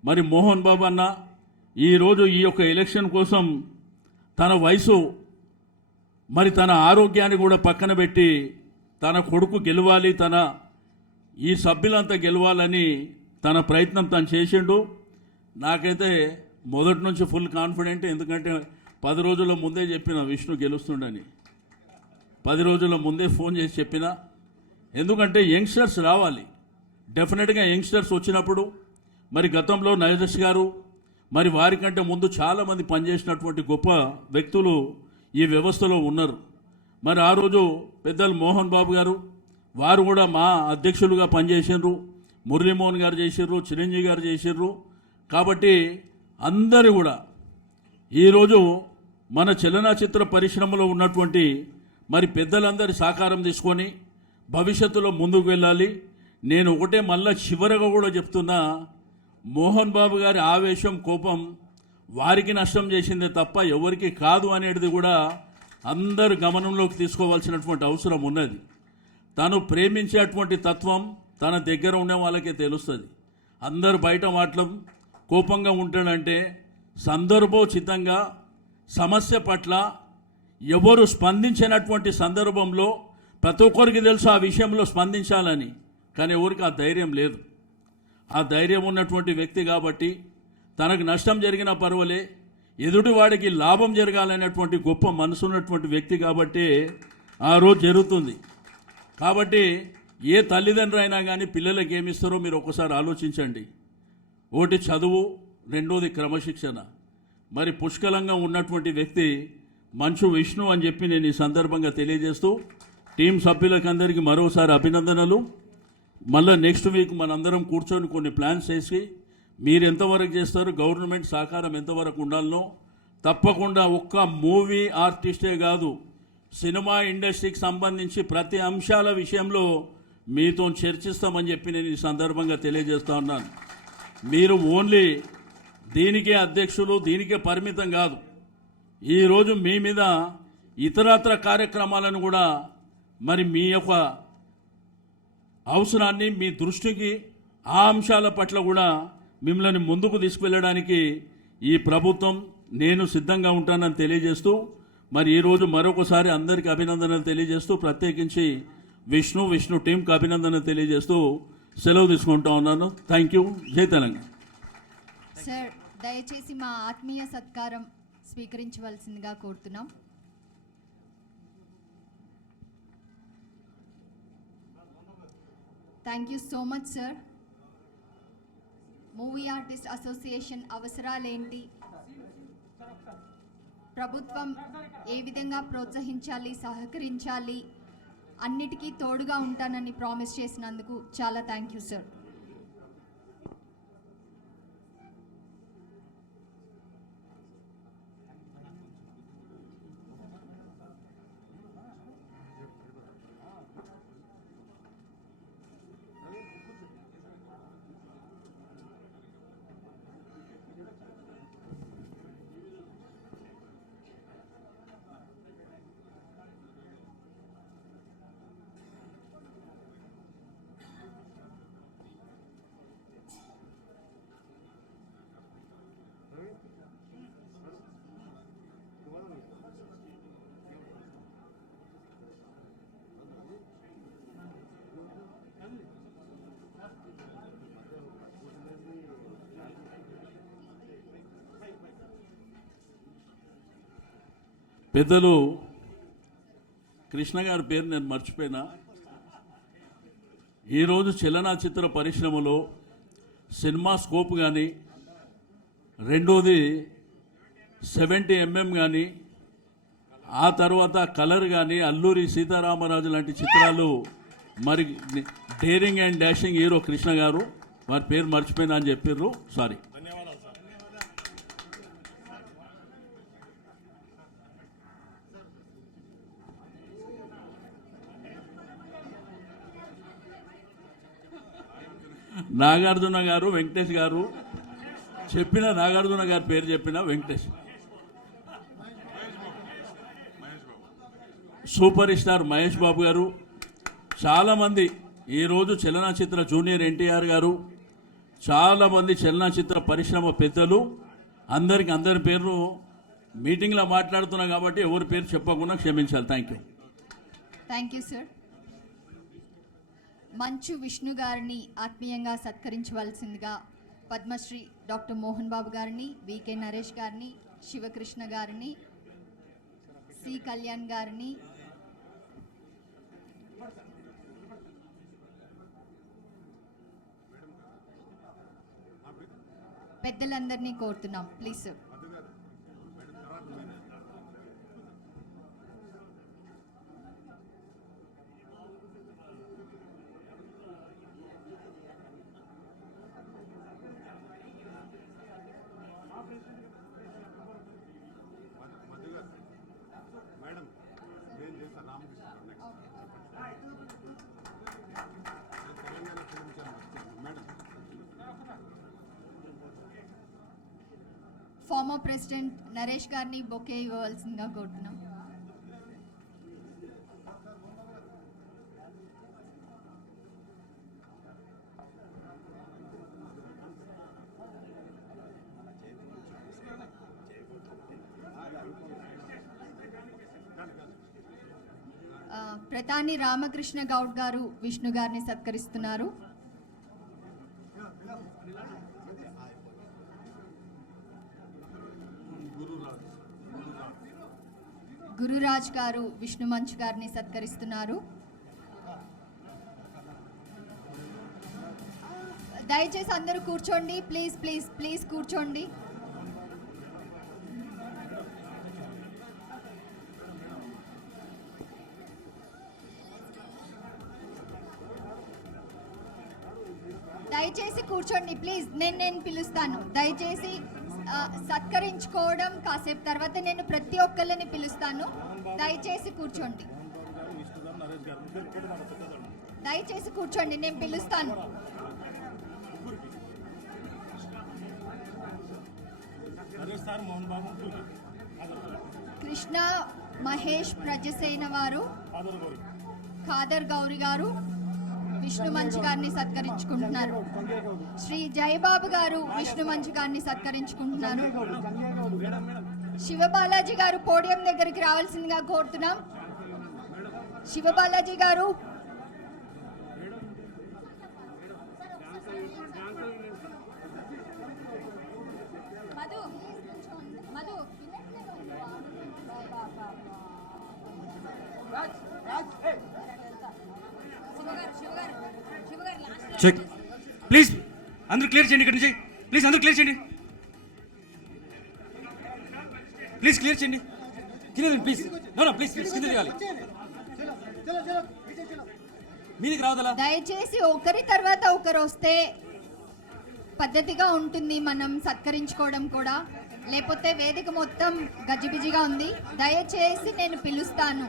మరి మోహన్ బాబు అన్న ఈరోజు ఈ యొక్క ఎలక్షన్ కోసం తన వయసు మరి తన ఆరోగ్యాన్ని కూడా పక్కన పెట్టి తన కొడుకు గెలవాలి, తన ఈ సభ్యులంతా గెలవాలని తన ప్రయత్నం తను చేసిండు. నాకైతే మొదటి నుంచి ఫుల్ కాన్ఫిడెంట్, ఎందుకంటే 10 రోజుల ముందే చెప్పిన విష్ణు గెలుస్తుండని. 10 రోజుల ముందే ఫోన్ చేసి చెప్పిన, ఎందుకంటే యంగ్స్టర్స్ రావాలి. డెఫినెట్గా యంగ్స్టర్స్ వచ్చినప్పుడు మరి గతంలో నరేష్ గారు మరి వారికంటే ముందు చాలామంది పనిచేసినటువంటి గొప్ప వ్యక్తులు ఈ వ్యవస్థలో ఉన్నారు. మరి ఆ రోజు పెద్దలు మోహన్ బాబు గారు వారు కూడా మా అధ్యక్షులుగా పనిచేసారు, మురళీమోహన్ గారు చేసారు, చిరంజీవి గారు చేసారు. కాబట్టి అందరూ కూడా ఈరోజు మన చలనచిత్ర పరిశ్రమలో ఉన్నటువంటి మరి పెద్దలందరి సహకారం తీసుకొని భవిష్యత్తులో ముందుకు వెళ్ళాలి. నేను ఒకటే మళ్ళా చివరగా కూడా చెప్తున్నా, మోహన్ బాబు గారి ఆవేశం, కోపం వారికి నష్టం చేసిందే తప్ప ఎవరికి కాదు అనేది కూడా అందరూ గమనంలోకి తీసుకోవాల్సినటువంటి అవసరం ఉన్నది. తను ప్రేమించేటువంటి తత్వం తన దగ్గర ఉన్న వాళ్ళకే తెలుస్తుంది. అందరు బయట మాటలు కోపంగా ఉంటాడంటే సందర్భోచితంగా సమస్య పట్ల ఎవరు స్పందించినటువంటి సందర్భంలో ప్రతి ఒక్కరికి తెలుసు ఆ విషయంలో స్పందించాలని, కానీ ఎవరికి ఆ ధైర్యం లేదు. ఆ ధైర్యం ఉన్నటువంటి వ్యక్తి కాబట్టి తనకు నష్టం జరిగినా పర్వాలే, ఎదుటివాడికి లాభం జరగాలనేటువంటి గొప్ప మనసు ఉన్నటువంటి వ్యక్తి కాబట్టి ఆ రోజు జరుగుతుంది. కాబట్టి ఏ తల్లిదండ్రులు అయినా కానీ పిల్లలకి ఏమిస్తారో మీరు ఒకసారి ఆలోచించండి. ఒకటి చదువు, రెండోది క్రమశిక్షణ. మరి పుష్కలంగా ఉన్నటువంటి వ్యక్తి మంచు విష్ణు అని చెప్పి నేను ఈ సందర్భంగా తెలియజేస్తూ టీం సభ్యులకు అందరికీ మరోసారి అభినందనలు. మళ్ళీ నెక్స్ట్ వీక్ మనందరం కూర్చొని కొన్ని ప్లాన్స్ చేసి మీరు ఎంతవరకు చేస్తారు, గవర్నమెంట్ సహకారం ఎంతవరకు ఉండాలనో తప్పకుండా ఒక్క మూవీ ఆర్టిస్టే కాదు, సినిమా ఇండస్ట్రీకి సంబంధించి ప్రతి అంశాల విషయంలో మీతో చర్చిస్తామని చెప్పి నేను ఈ సందర్భంగా తెలియజేస్తా ఉన్నాను. మీరు ఓన్లీ దీనికే అధ్యక్షులు, దీనికే పరిమితం కాదు. ఈరోజు మీ మీద ఇతరత్ర కార్యక్రమాలను కూడా మరి మీ యొక్క అవసరాన్ని మీ దృష్టికి ఆ అంశాల పట్ల కూడా మిమ్మల్ని ముందుకు తీసుకువెళ్ళడానికి ఈ ప్రభుత్వం నేను సిద్ధంగా ఉంటానని తెలియజేస్తూ మరి ఈరోజు మరొకసారి అందరికీ అభినందనలు తెలియజేస్తూ ప్రత్యేకించి విష్ణు టీంకి అభినందనలు తెలియజేస్తూ సెలవు తీసుకుంటా ఉన్నాను. Thank you. Jai Telangana. Sir దయచేసి మా ఆత్మీయ సత్కారం స్వీకరించవలసిందిగా కోరుతున్నాం. Thank you so much sir. Movie artist association అవసరాలేంటి, ప్రభుత్వం ఏ విధంగా ప్రోత్సహించాలి, సహకరించాలి, అన్నిటికీ తోడుగా ఉంటానని ప్రామిస్ చేసినందుకు చాలా థ్యాంక్ యూ సార్. పెద్దలు కృష్ణ గారి పేరు నేను మర్చిపోయినా. ఈరోజు చలనచిత్ర పరిశ్రమలో సినిమా స్కోప్ కానీ, రెండోది 70mm కానీ, ఆ తర్వాత కలర్ కానీ, అల్లూరి సీతారామరాజు లాంటి చిత్రాలు, మరి daring and dashing hero Krishna గారు, వారి పేరు మర్చిపోయినా అని చెప్పారు, సారీ. నాగార్జున గారు, వెంకటేష్ గారు చెప్పిన, నాగార్జున గారి పేరు చెప్పిన వెంకటేష్. సూపర్ స్టార్ మహేష్ బాబు గారు, చాలామంది ఈరోజు చలనచిత్ర జూనియర్ ఎన్టీఆర్ గారు, చాలామంది చలనచిత్ర పరిశ్రమ పెద్దలు, అందరి పేర్లు మీటింగ్లో మాట్లాడుతున్నాం కాబట్టి ఎవరి పేరు చెప్పకుండా క్షమించాలి. Thank you. Thank you sir. మంచు విష్ణు గారిని ఆత్మీయంగా సత్కరించవలసిందిగా పద్మశ్రీ డాక్టర్ మోహన్ బాబు గారిని, వికే నరేష్ గారిని, శివకృష్ణ గారిని, సి కళ్యాణ్ గారిని, పెద్దలందరినీ కోరుతున్నాం. Please sir. Former president Naresh గారిని బొకే ఇవ్వవలసిందిగా కోరుతున్నాం. ప్రతాని రామకృష్ణ గౌడ్ గారు విష్ణు గారిని సత్కరిస్తున్నారు. గురురాజ్ గారు విష్ణు మంచు గారిని సత్కరిస్తున్నారు. దయచేసి అందరూ కూర్చోండి. ప్లీజ్ ప్లీజ్ ప్లీజ్ కూర్చోండి. దయచేసి కూర్చోండి ప్లీజ్. నేను పిలుస్తాను. దయచేసి సత్కరించుకోవడం కాసేపు తర్వాత నేను ప్రతి ఒక్కరిని పిలుస్తాను. దయచేసి కూర్చోండి. దయచేసి కూర్చోండి, నేను పిలుస్తాను. కృష్ణ మహేష్ ప్రజసేన వారు, ఖాదర్ గౌరి గారు విష్ణు మంచు గారిని సత్కరించుకుంటున్నారు. శ్రీ జయబాబు గారు విష్ణు మంచు గారిని సత్కరించుకుంటున్నారు. శివబాలాజీ గారు పోడియం దగ్గరికి రావాల్సిందిగా కోరుతున్నాం. శివబాలాజీ గారు, చెక్ ప్లీజ్ అందరూ క్లియర్ చేయండి ఇక్కడ నుంచి. ప్లీజ్ అందరూ క్లియర్ చేయండి. ప్లీజ్ క్లియర్ చేయండి. Clear please. నో ప్లీజ్ కింద చేయాలి. మీదికి రావదలా. దయచేసి ఒకరి తర్వాత ఒకరు వస్తే పద్ధతిగా ఉంటుంది మనం సత్కరించుకోవడం కూడా. లేకపోతే వేదిక మొత్తం గజిబిజిగా ఉంది. దయచేసి నేను పిలుస్తాను.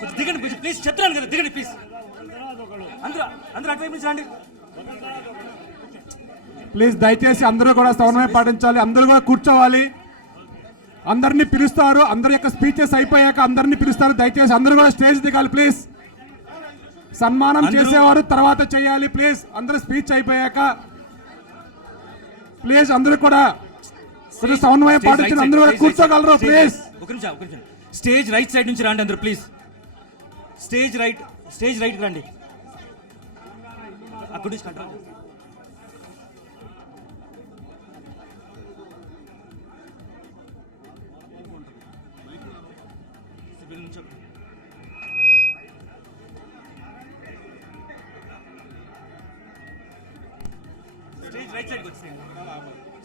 కొంచెం దిగండి ప్లీజ్. చెప్తున్నాను కదా దిగండి ప్లీజ్. అందరూ అటువైపు నుంచి రండి ప్లీజ్. దయచేసి అందరూ కూడా సమన్వయం పాటించాలి. అందరూ కూడా కూర్చోవాలి. అందరినీ పిలుస్తారు. అందరి యొక్క స్పీచెస్ అయిపోయాక అందరినీ పిలుస్తారు. దయచేసి అందరూ కూడా స్టేజ్ దిగాలి ప్లీజ్. సన్మానం చేసేవారు తర్వాత చేయాలి ప్లీజ్. అందరూ స్పీచ్ అయిపోయాక ప్లీజ్ అందరూ కూడా సమన్వయం పాటించి అందరూ కూడా కూర్చోగలరు ప్లీజ్. ఒక నిమిషం. స్టేజ్ రైట్ సైడ్ నుంచి రండి అందరూ ప్లీజ్. స్టేజ్ రైట్ రండి. అక్కడి నుంచి control.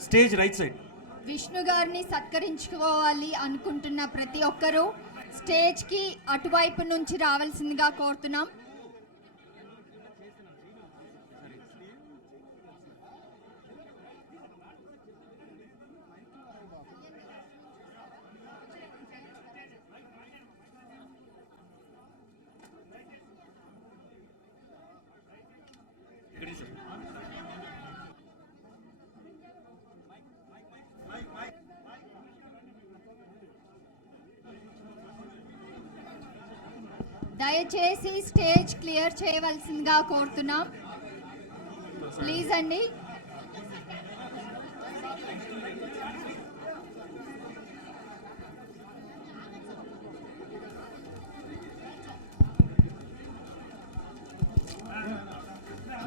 Stage right side. Vishnu గారిని సత్కరించుకోవాలి అనుకుంటున్న ప్రతి ఒక్కరూ స్టేజ్ కి అటువైపు నుంచి రావాల్సిందిగా కోరుతున్నాం. దయచేసి స్టేజ్ క్లియర్ చేయవలసిందిగా కోరుతున్నాం ప్లీజ్ అండి.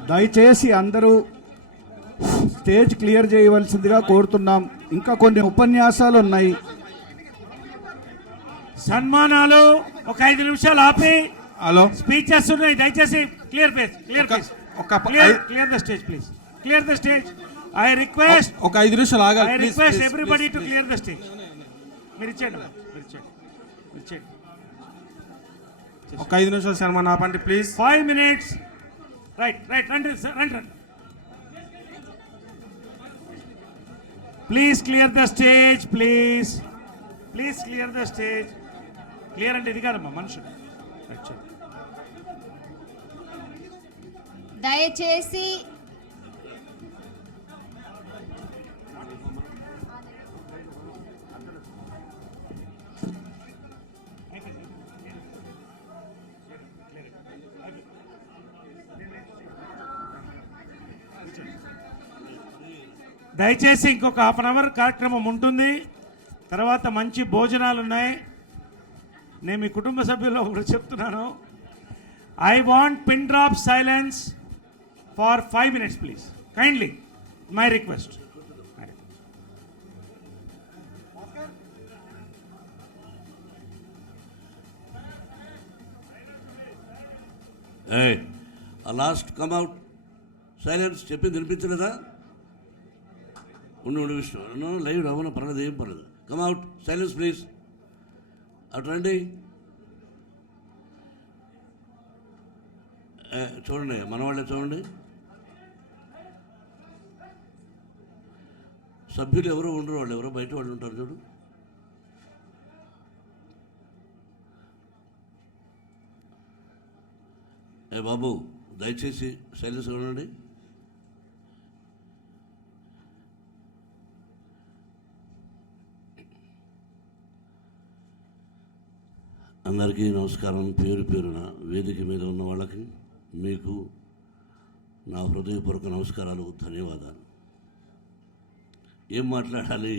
దయచేసి అందరూ స్టేజ్ క్లియర్ చేయవలసిందిగా కోరుతున్నాం. ఇంకా కొన్ని ఉపన్యాసాలు ఉన్నాయి. సన్మానాలు ఒక 5 నిమిషాలు ఆపి హలో స్పీచెస్ ఉన్నాయి. దయచేసి clear the stage please. Clear the stage. I request ఒక 5 నిమిషాలు ఆగాలి. I request everybody to clear the stage. మీరు ఇచ్చేయండి. ఒక 5 నిమిషాలు సన్మానం ఆపండి ప్లీజ్. 5 minutes. రైట్ రండి. Please clear the stage please clear the stage. Clear అంటే ఇది కాదమ్మా మనుషులు. దయచేసి దయచేసి ఇంకొక 1/2 hour కార్యక్రమం ఉంటుంది. తర్వాత మంచి భోజనాలు ఉన్నాయి. నేను మీ కుటుంబ సభ్యుల్లో ఒకటి చెప్తున్నాను. I want pin drop silence for 5 minutes please. Kindly my request. Last come out. Silence చెప్పింది వినిపించలేదా? ఉండు విష్ణు లైవ్ రవ్వన పర్లేదు, ఏం పర్లేదు. Come out. Silence please. అటు రండి. చూడండి, మన వాళ్ళే చూడండి. సభ్యులు ఎవరో ఉండరు, వాళ్ళు ఎవరో బయట వాళ్ళు ఉంటారు చూడు. బాబు దయచేసి సైలెన్స్ ఉండండి. అందరికీ నమస్కారం. పేరు పేరున వేదిక మీద ఉన్న వాళ్ళకి మీకు నా హృదయపూర్వక నమస్కారాలు, ధన్యవాదాలు. ఏం మాట్లాడాలి?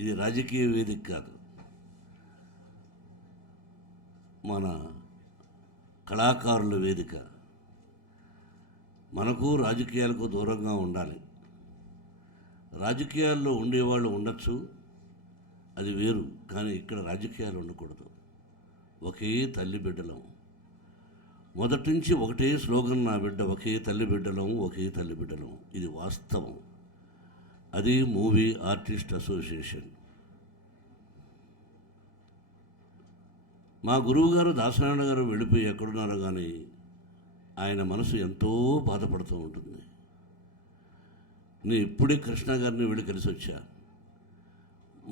ఇది రాజకీయ వేదిక కాదు, మన కళాకారుల వేదిక. మనకు రాజకీయాలకు దూరంగా ఉండాలి. రాజకీయాల్లో ఉండేవాళ్ళు ఉండొచ్చు, అది వేరు. కానీ ఇక్కడ రాజకీయాలు ఉండకూడదు. ఒకే తల్లి బిడ్డలం. మొదటి నుంచి ఒకటే స్లోగన్ నా బిడ్డ, ఒకే తల్లి బిడ్డలం, ఒకే తల్లి బిడ్డలం. ఇది వాస్తవం. అది మూవీ ఆర్టిస్ట్ అసోసియేషన్. మా గురువు గారు దాసనారాయణ గారు వెళ్ళిపోయి ఎక్కడున్నారో కానీ ఆయన మనసు ఎంతో బాధపడుతూ ఉంటుంది. నేను ఇప్పుడే కృష్ణ గారిని వెళ్ళి కలిసి వచ్చా,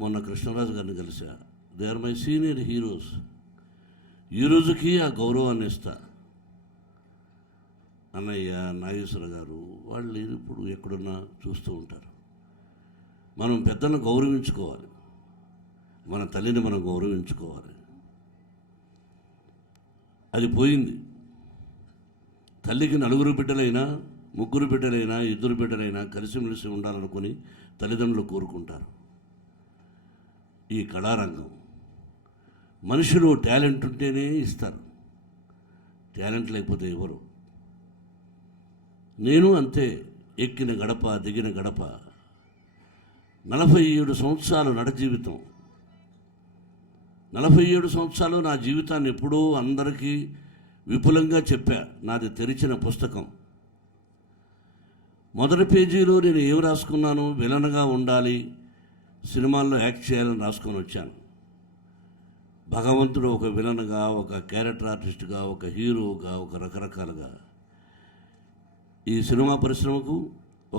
మొన్న కృష్ణరాజు గారిని కలిసా. They are my senior heroes. ఈ రోజుకి ఆ గౌరవాన్ని ఇస్తా. అన్నయ్య, నాగేశ్వర గారు వాళ్ళు ఇప్పుడు ఎక్కడున్నా చూస్తూ ఉంటారు. మనం పెద్దలను గౌరవించుకోవాలి, మన తల్లిని మనం గౌరవించుకోవాలి. అది పోయింది. తల్లికి 4 బిడ్డలైనా, 3 బిడ్డలైనా, 2 బిడ్డలైనా కలిసిమెలిసి ఉండాలనుకుని తల్లిదండ్రులు కోరుకుంటారు. ఈ కళారంగం మనుషులు టాలెంట్ ఉంటేనే ఇస్తారు, టాలెంట్ లేకపోతే ఎవరు. నేను అంతే. ఎక్కిన గడప, దిగిన గడప. 47 సంవత్సరాలు నడ జీవితం. 47 సంవత్సరాలు నా జీవితాన్ని ఎప్పుడూ అందరికీ విపులంగా చెప్పా. నాది తెరిచిన పుస్తకం. మొదటి పేజీలో నేను ఏం రాసుకున్నాను? విలన్గా ఉండాలి, సినిమాల్లో యాక్ట్ చేయాలని రాసుకొని వచ్చాను. భగవంతుడు ఒక విలన్గా, ఒక క్యారెక్టర్ ఆర్టిస్ట్గా, ఒక హీరోగా, ఒక రకరకాలుగా. ఈ సినిమా పరిశ్రమకు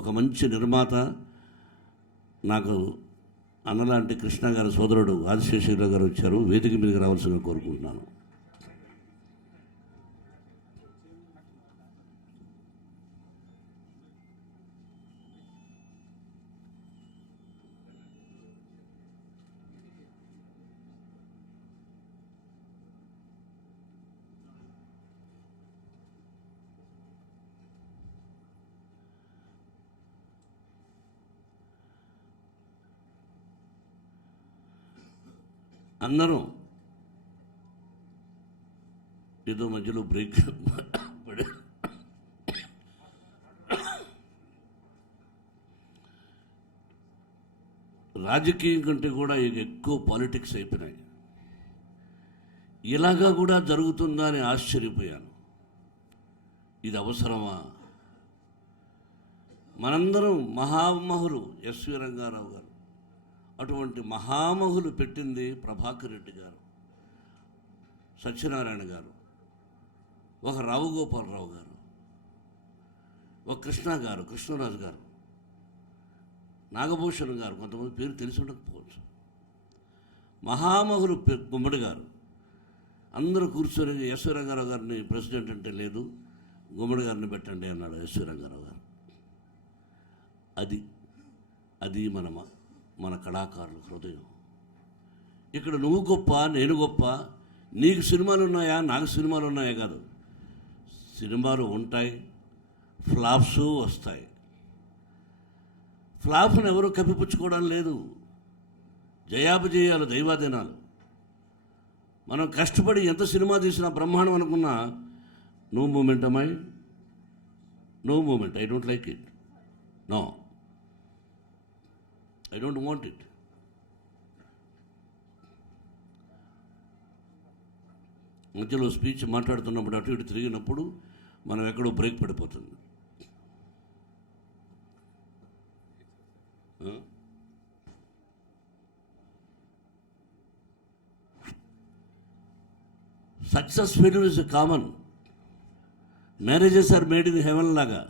ఒక మంచి నిర్మాత, నాకు అన్నలాంటి కృష్ణ గారి సోదరుడు ఆదిశేషగిరి గారు వచ్చారు. వేదిక మీదకి రావాల్సిందిగా కోరుకుంటున్నాను. అందరం ఏదో మధ్యలో బ్రేక్ పడే రాజకీయం కంటే కూడా ఎక్కువ పాలిటిక్స్ అయిపోయినాయి. ఇలాగా కూడా జరుగుతుందా అని ఆశ్చర్యపోయాను. ఇది అవసరమా? మనందరం మహామహులు ఎస్వి రంగారావు గారు, అటువంటి మహామహులు పెట్టింది ప్రభాకర్ రెడ్డి గారు, సత్యనారాయణ గారు, ఒక రావు గోపాలరావు గారు, ఒక కృష్ణ గారు, కృష్ణరాజు గారు, నాగభూషణ్ గారు. కొంతమంది పేరు తెలిసి ఉండకపోవచ్చు. మహామహులు గుమ్మడి గారు. అందరూ కూర్చొని ఎస్వి రంగారావు గారిని ప్రెసిడెంట్ అంటే లేదు, గుమ్మడి గారిని పెట్టండి అన్నాడు ఎస్వి రంగారావు గారు. అది మన కళాకారుల హృదయం. ఇక్కడ నువ్వు గొప్ప, నేను గొప్ప, నీకు సినిమాలు ఉన్నాయా, నాకు సినిమాలు ఉన్నాయా కాదు. సినిమాలు ఉంటాయి, ఫ్లాప్స్ వస్తాయి. ఫ్లాప్ను ఎవరు కప్పిపుచ్చుకోవడం లేదు. జయాపజయాలు దైవాధీనాలు. మనం కష్టపడి ఎంత సినిమా తీసినా బ్రహ్మాండం అనుకున్నా, నో మూమెంట్ అమ్మాయి, no moment, I don't like it, no, I don't want it. మధ్యలో స్పీచ్ మాట్లాడుతున్నప్పుడు అటు ఇటు తిరిగినప్పుడు మనం ఎక్కడో బ్రేక్ పడిపోతుంది. Success failure is common. Marriages are made in heaven లాగా.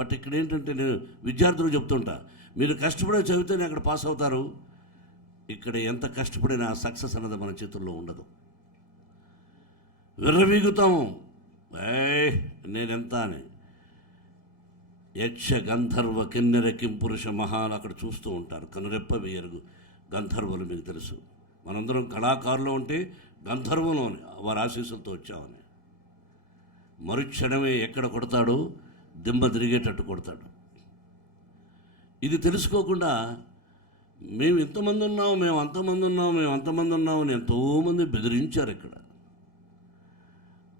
బట్ ఇక్కడ ఏంటంటే నేను విద్యార్థులు చెప్తుంటా, మీరు కష్టపడి చదివితేనే అక్కడ పాస్ అవుతారు. ఇక్కడ ఎంత కష్టపడినా సక్సెస్ అన్నది మన చేతుల్లో ఉండదు. విర్రవీగుతాము, నేనెంత అని. యక్ష గంధర్వ కిన్నెర కింపురుష మహాన్ అక్కడ చూస్తూ ఉంటారు. కనురెప్ప వేయరు గంధర్వులు, మీకు తెలుసు. మనందరం కళాకారులు ఉంటే గంధర్వంలోని వారి ఆశీస్సులతో వచ్చామని. మరుక్షణమే ఎక్కడ కొడతాడో దిమ్మ తిరిగేటట్టు కొడతాడు. ఇది తెలుసుకోకుండా మేము ఇంతమంది ఉన్నాం, మేము అంతమంది ఉన్నాం, మేము అంతమంది ఉన్నాం అని ఎంతోమంది బెదిరించారు ఇక్కడ.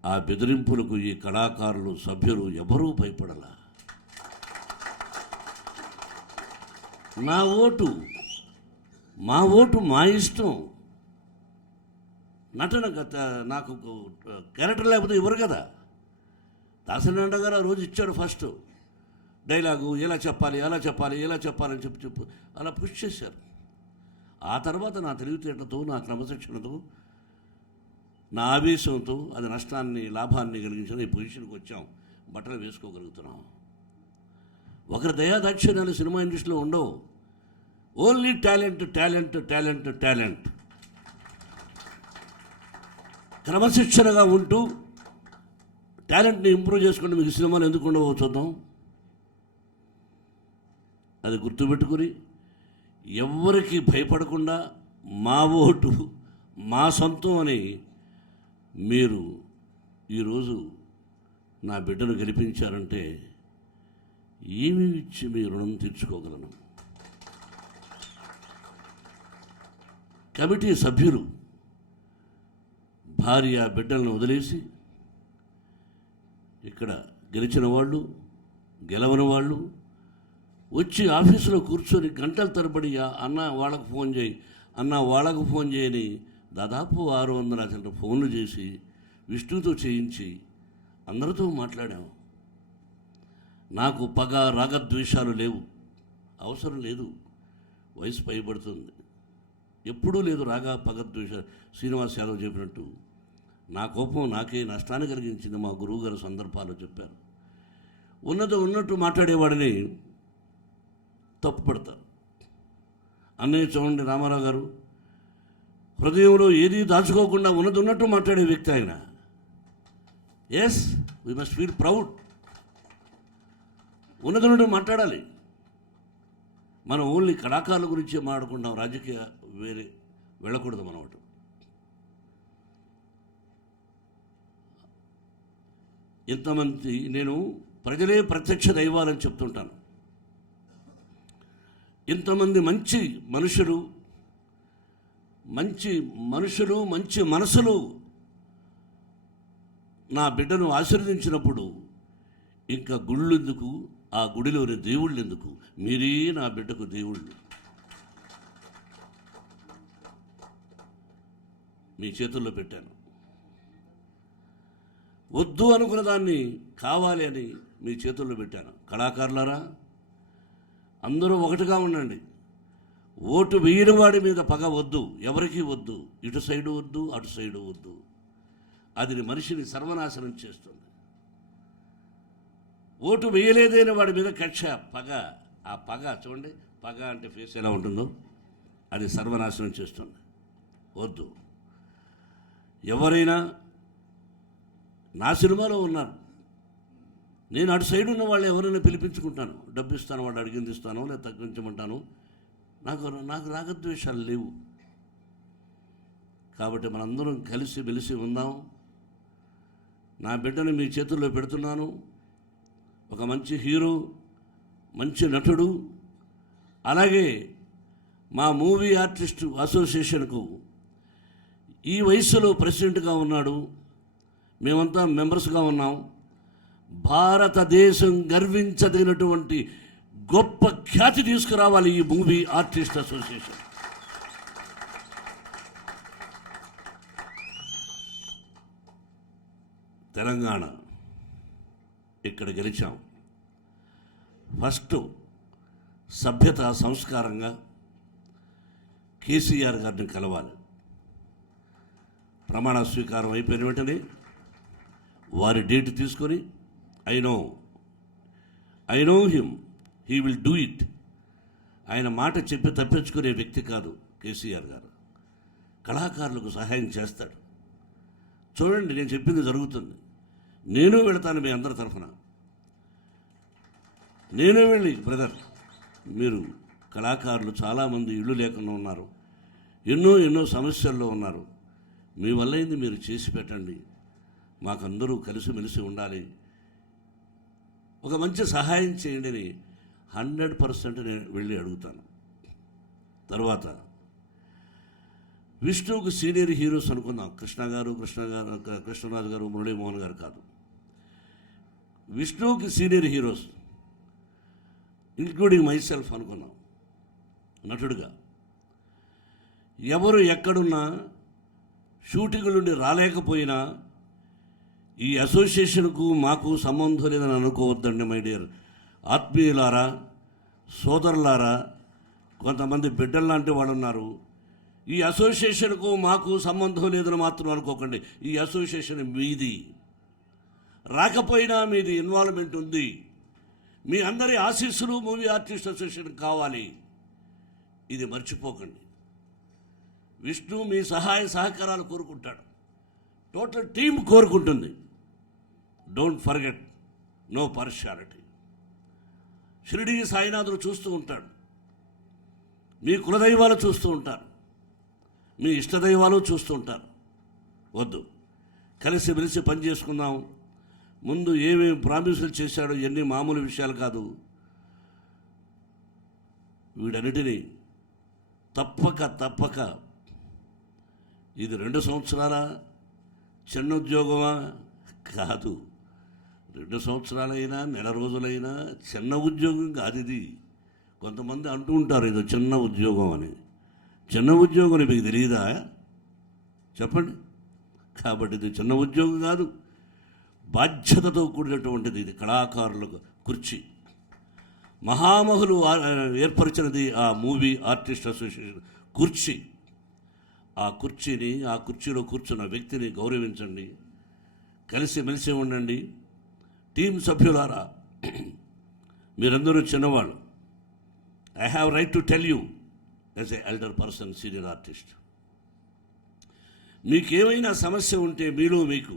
ఆ బెదిరింపులకు ఈ కళాకారులు, సభ్యులు ఎవరూ భయపడలా. మా ఓటు మా ఇష్టం. నటన నాకు క్యారెక్టర్ లేకపోతే ఇవ్వరు కదా. దాసనారాయణ గారు ఆ రోజు ఇచ్చాడు ఫస్ట్ డైలాగు, ఎలా చెప్పాలి అలా చెప్పాలి ఎలా చెప్పాలని చెప్పు అలా పుష్ చేశారు. ఆ తర్వాత నా తెలివితేటలతో, నా క్రమశిక్షణతో, నా ఆవేశంతో అది నష్టాన్ని లాభాన్ని కలిగించిన ఈ పొజిషన్కి వచ్చాం. బట్టలు వేసుకోగలుగుతున్నాం. ఒకరి దయాదాక్షిణ్యాలు సినిమా ఇండస్ట్రీలో ఉండవు. Only talent talent talent talent. క్రమశిక్షణగా ఉంటూ టాలెంట్ని ఇంప్రూవ్ చేసుకుంటే మీకు సినిమాలు ఎందుకు ఉండవో చూద్దాం. అది గుర్తుపెట్టుకుని ఎవరికి భయపడకుండా మా ఓటు మా సొంతం అని మీరు ఈరోజు నా బిడ్డను గెలిపించారంటే ఏమి ఇచ్చి మీ రుణం తీర్చుకోగలను. కమిటీ సభ్యులు భార్య బిడ్డలను వదిలేసి ఇక్కడ గెలిచిన వాళ్ళు, గెలవని వాళ్ళు వచ్చి ఆఫీసులో కూర్చొని గంటల తరబడి అన్న వాళ్ళకు ఫోన్ చేయి, అన్న వాళ్ళకు ఫోన్ చేయని దాదాపు 600 అసలు ఫోన్లు చేసి విష్ణుతో చేయించి అందరితో మాట్లాడాము. నాకు పగ రాగద్వేషాలు లేవు, అవసరం లేదు. వయసు పైబడుతుంది, ఎప్పుడూ లేదు రాగ పగద్వేష. శ్రీనివాస్ యాదవ్ చెప్పినట్టు నా కోపం నాకే నష్టాన్ని కలిగించింది. మా గురువుగారు సందర్భాలు చెప్పారు. ఉన్నట్టు మాట్లాడేవాడిని తప్పుపడతారు. అన్నయ్య చూడండి, రామారావు గారు హృదయంలో ఏది దాచుకోకుండా ఉన్నట్టు మాట్లాడే వ్యక్తి ఆయన. Yes, we must feel proud. ఉన్నట్టు మాట్లాడాలి. మనం ఓన్లీ కళాకారుల గురించే మాట్లాడుకుంటాం, రాజకీయ వేరే వెళ్ళకూడదు మనం. ఒకటి ఇంతమంది నేను ప్రజలే ప్రత్యక్ష దైవాలని చెప్తుంటాను. ఇంతమంది మంచి మనుషులు మంచి మనసులు నా బిడ్డను ఆశీర్వదించినప్పుడు ఇంకా గుళ్ళు ఎందుకు, ఆ గుడిలోని దేవుళ్ళు ఎందుకు? మీరే నా బిడ్డకు దేవుళ్ళు. మీ చేతుల్లో పెట్టాను. వద్దు అనుకున్న దాన్ని కావాలి అని మీ చేతుల్లో పెట్టాను. కళాకారులారా, అందరూ ఒకటిగా ఉండండి. ఓటు వేయని వాడి మీద పగ వద్దు, ఎవరికీ వద్దు. ఇటు సైడు వద్దు, అటు సైడు వద్దు. అది మనిషిని సర్వనాశనం చేస్తుంది. ఓటు వేయలేదైన వాడి మీద కక్ష, పగ. ఆ పగ చూడండి, పగ అంటే ఫేస్ ఎలా ఉంటుందో అది సర్వనాశనం చేస్తుంది. వద్దు. ఎవరైనా నా సినిమాలో ఉన్నారు, నేను అటు సైడ్ ఉన్న వాళ్ళు ఎవరైనా పిలిపించుకుంటాను, డబ్బు ఇస్తాను, వాడు అడిగింది ఇస్తాను, లేదా తగ్గించమంటాను. నాకు రాగద్వేషాలు లేవు. కాబట్టి మనందరం కలిసి మెలిసి ఉందాం. నా బిడ్డని మీ చేతుల్లో పెడుతున్నాను. ఒక మంచి హీరో, మంచి నటుడు, అలాగే మా మూవీ ఆర్టిస్టు అసోసియేషన్కు ఈ వయసులో ప్రెసిడెంట్గా ఉన్నాడు. మేమంతా మెంబర్స్గా ఉన్నాం. భారతదేశం గర్వించదగినటువంటి గొప్ప ఖ్యాతి తీసుకురావాలి ఈ మూవీ ఆర్టిస్ట్ అసోసియేషన్. తెలంగాణ ఇక్కడ గెలిచాం. ఫస్ట్ సభ్యత సంస్కారంగా కేసీఆర్ గారిని కలవాలి. ప్రమాణ స్వీకారం అయిపోయిన వెంటనే వారి డేట్ తీసుకొని I know him, he will do it. ఆయన మాట చెప్పి తప్పించుకునే వ్యక్తి కాదు కేసీఆర్ గారు. కళాకారులకు సహాయం చేస్తాడు. చూడండి, నేను చెప్పింది జరుగుతుంది. నేను వెళతాను మీ అందరి తరఫున. నేను వెళ్ళి, బ్రదర్, మీరు కళాకారులు చాలామంది ఇళ్ళు లేకుండా ఉన్నారు, ఎన్నో సమస్యల్లో ఉన్నారు, మీ వల్లైంది మీరు చేసి పెట్టండి, మాకందరూ కలిసిమెలిసి ఉండాలి, ఒక మంచి సహాయం చేయండి అని 100% నేను వెళ్ళి అడుగుతాను. తర్వాత విష్ణువుకు సీనియర్ హీరోస్ అనుకుందాం. కృష్ణరాజు గారు, మురళీమోహన్ గారు కాదు. విష్ణువుకి సీనియర్ హీరోస్ ఇంక్లూడింగ్ మైసెల్ఫ్ అనుకున్నాం. నటుడుగా ఎవరు ఎక్కడున్నా షూటింగ్ నుండి రాలేకపోయినా ఈ అసోసియేషన్కు మాకు సంబంధం లేదని అనుకోవద్దండి మై డియర్ ఆత్మీయులారా, సోదరులారా. కొంతమంది బిడ్డలు లాంటి వాళ్ళు ఉన్నారు. ఈ అసోసియేషన్కు మాకు సంబంధం లేదని మాత్రం అనుకోకండి. ఈ అసోసియేషన్ మీది, రాకపోయినా మీది ఇన్వాల్వ్మెంట్ ఉంది. మీ అందరి ఆశీస్సులు మూవీ ఆర్టిస్ట్ అసోసియేషన్ కావాలి, ఇది మర్చిపోకండి. విష్ణు మీ సహాయ సహకారాలు కోరుకుంటాడు, టోటల్ టీం కోరుకుంటుంది. Don't forget, no partiality. Shirdi సాయినాథుడు చూస్తూ ఉంటాడు, మీ కులదైవాలు చూస్తూ ఉంటారు, మీ ఇష్టదైవాలు చూస్తూ ఉంటారు. వద్దు, కలిసిమెలిసి పని చేసుకుందాం. ముందు ఏమేమి ప్రామిసులు చేశాడో ఎన్ని మామూలు విషయాలు కాదు. వీటన్నిటినీ తప్పక ఇది 2 సంవత్సరాల చిన్న ఉద్యోగమా? కాదు. 2 సంవత్సరాలైనా నెల రోజులైనా చిన్న ఉద్యోగం కాదు ఇది. కొంతమంది అంటూ ఉంటారు ఇది చిన్న ఉద్యోగం అని. చిన్న ఉద్యోగం మీకు తెలియదా? చెప్పండి. కాబట్టి ఇది చిన్న ఉద్యోగం కాదు, బాధ్యతతో కూడినటువంటిది. ఇది కళాకారులకు కుర్చీ. మహామహులు ఏర్పరిచినది ఆ మూవీ ఆర్టిస్ట్ అసోసియేషన్ కుర్చీ. ఆ కుర్చీని, ఆ కుర్చీలో కూర్చున్న వ్యక్తిని గౌరవించండి, కలిసిమెలిసి ఉండండి. టీం సభ్యులారా, మీరందరూ చిన్నవాళ్ళు. I have right to tell you as a elder person, senior artist. మీకేమైనా సమస్య ఉంటే మీలో మీకు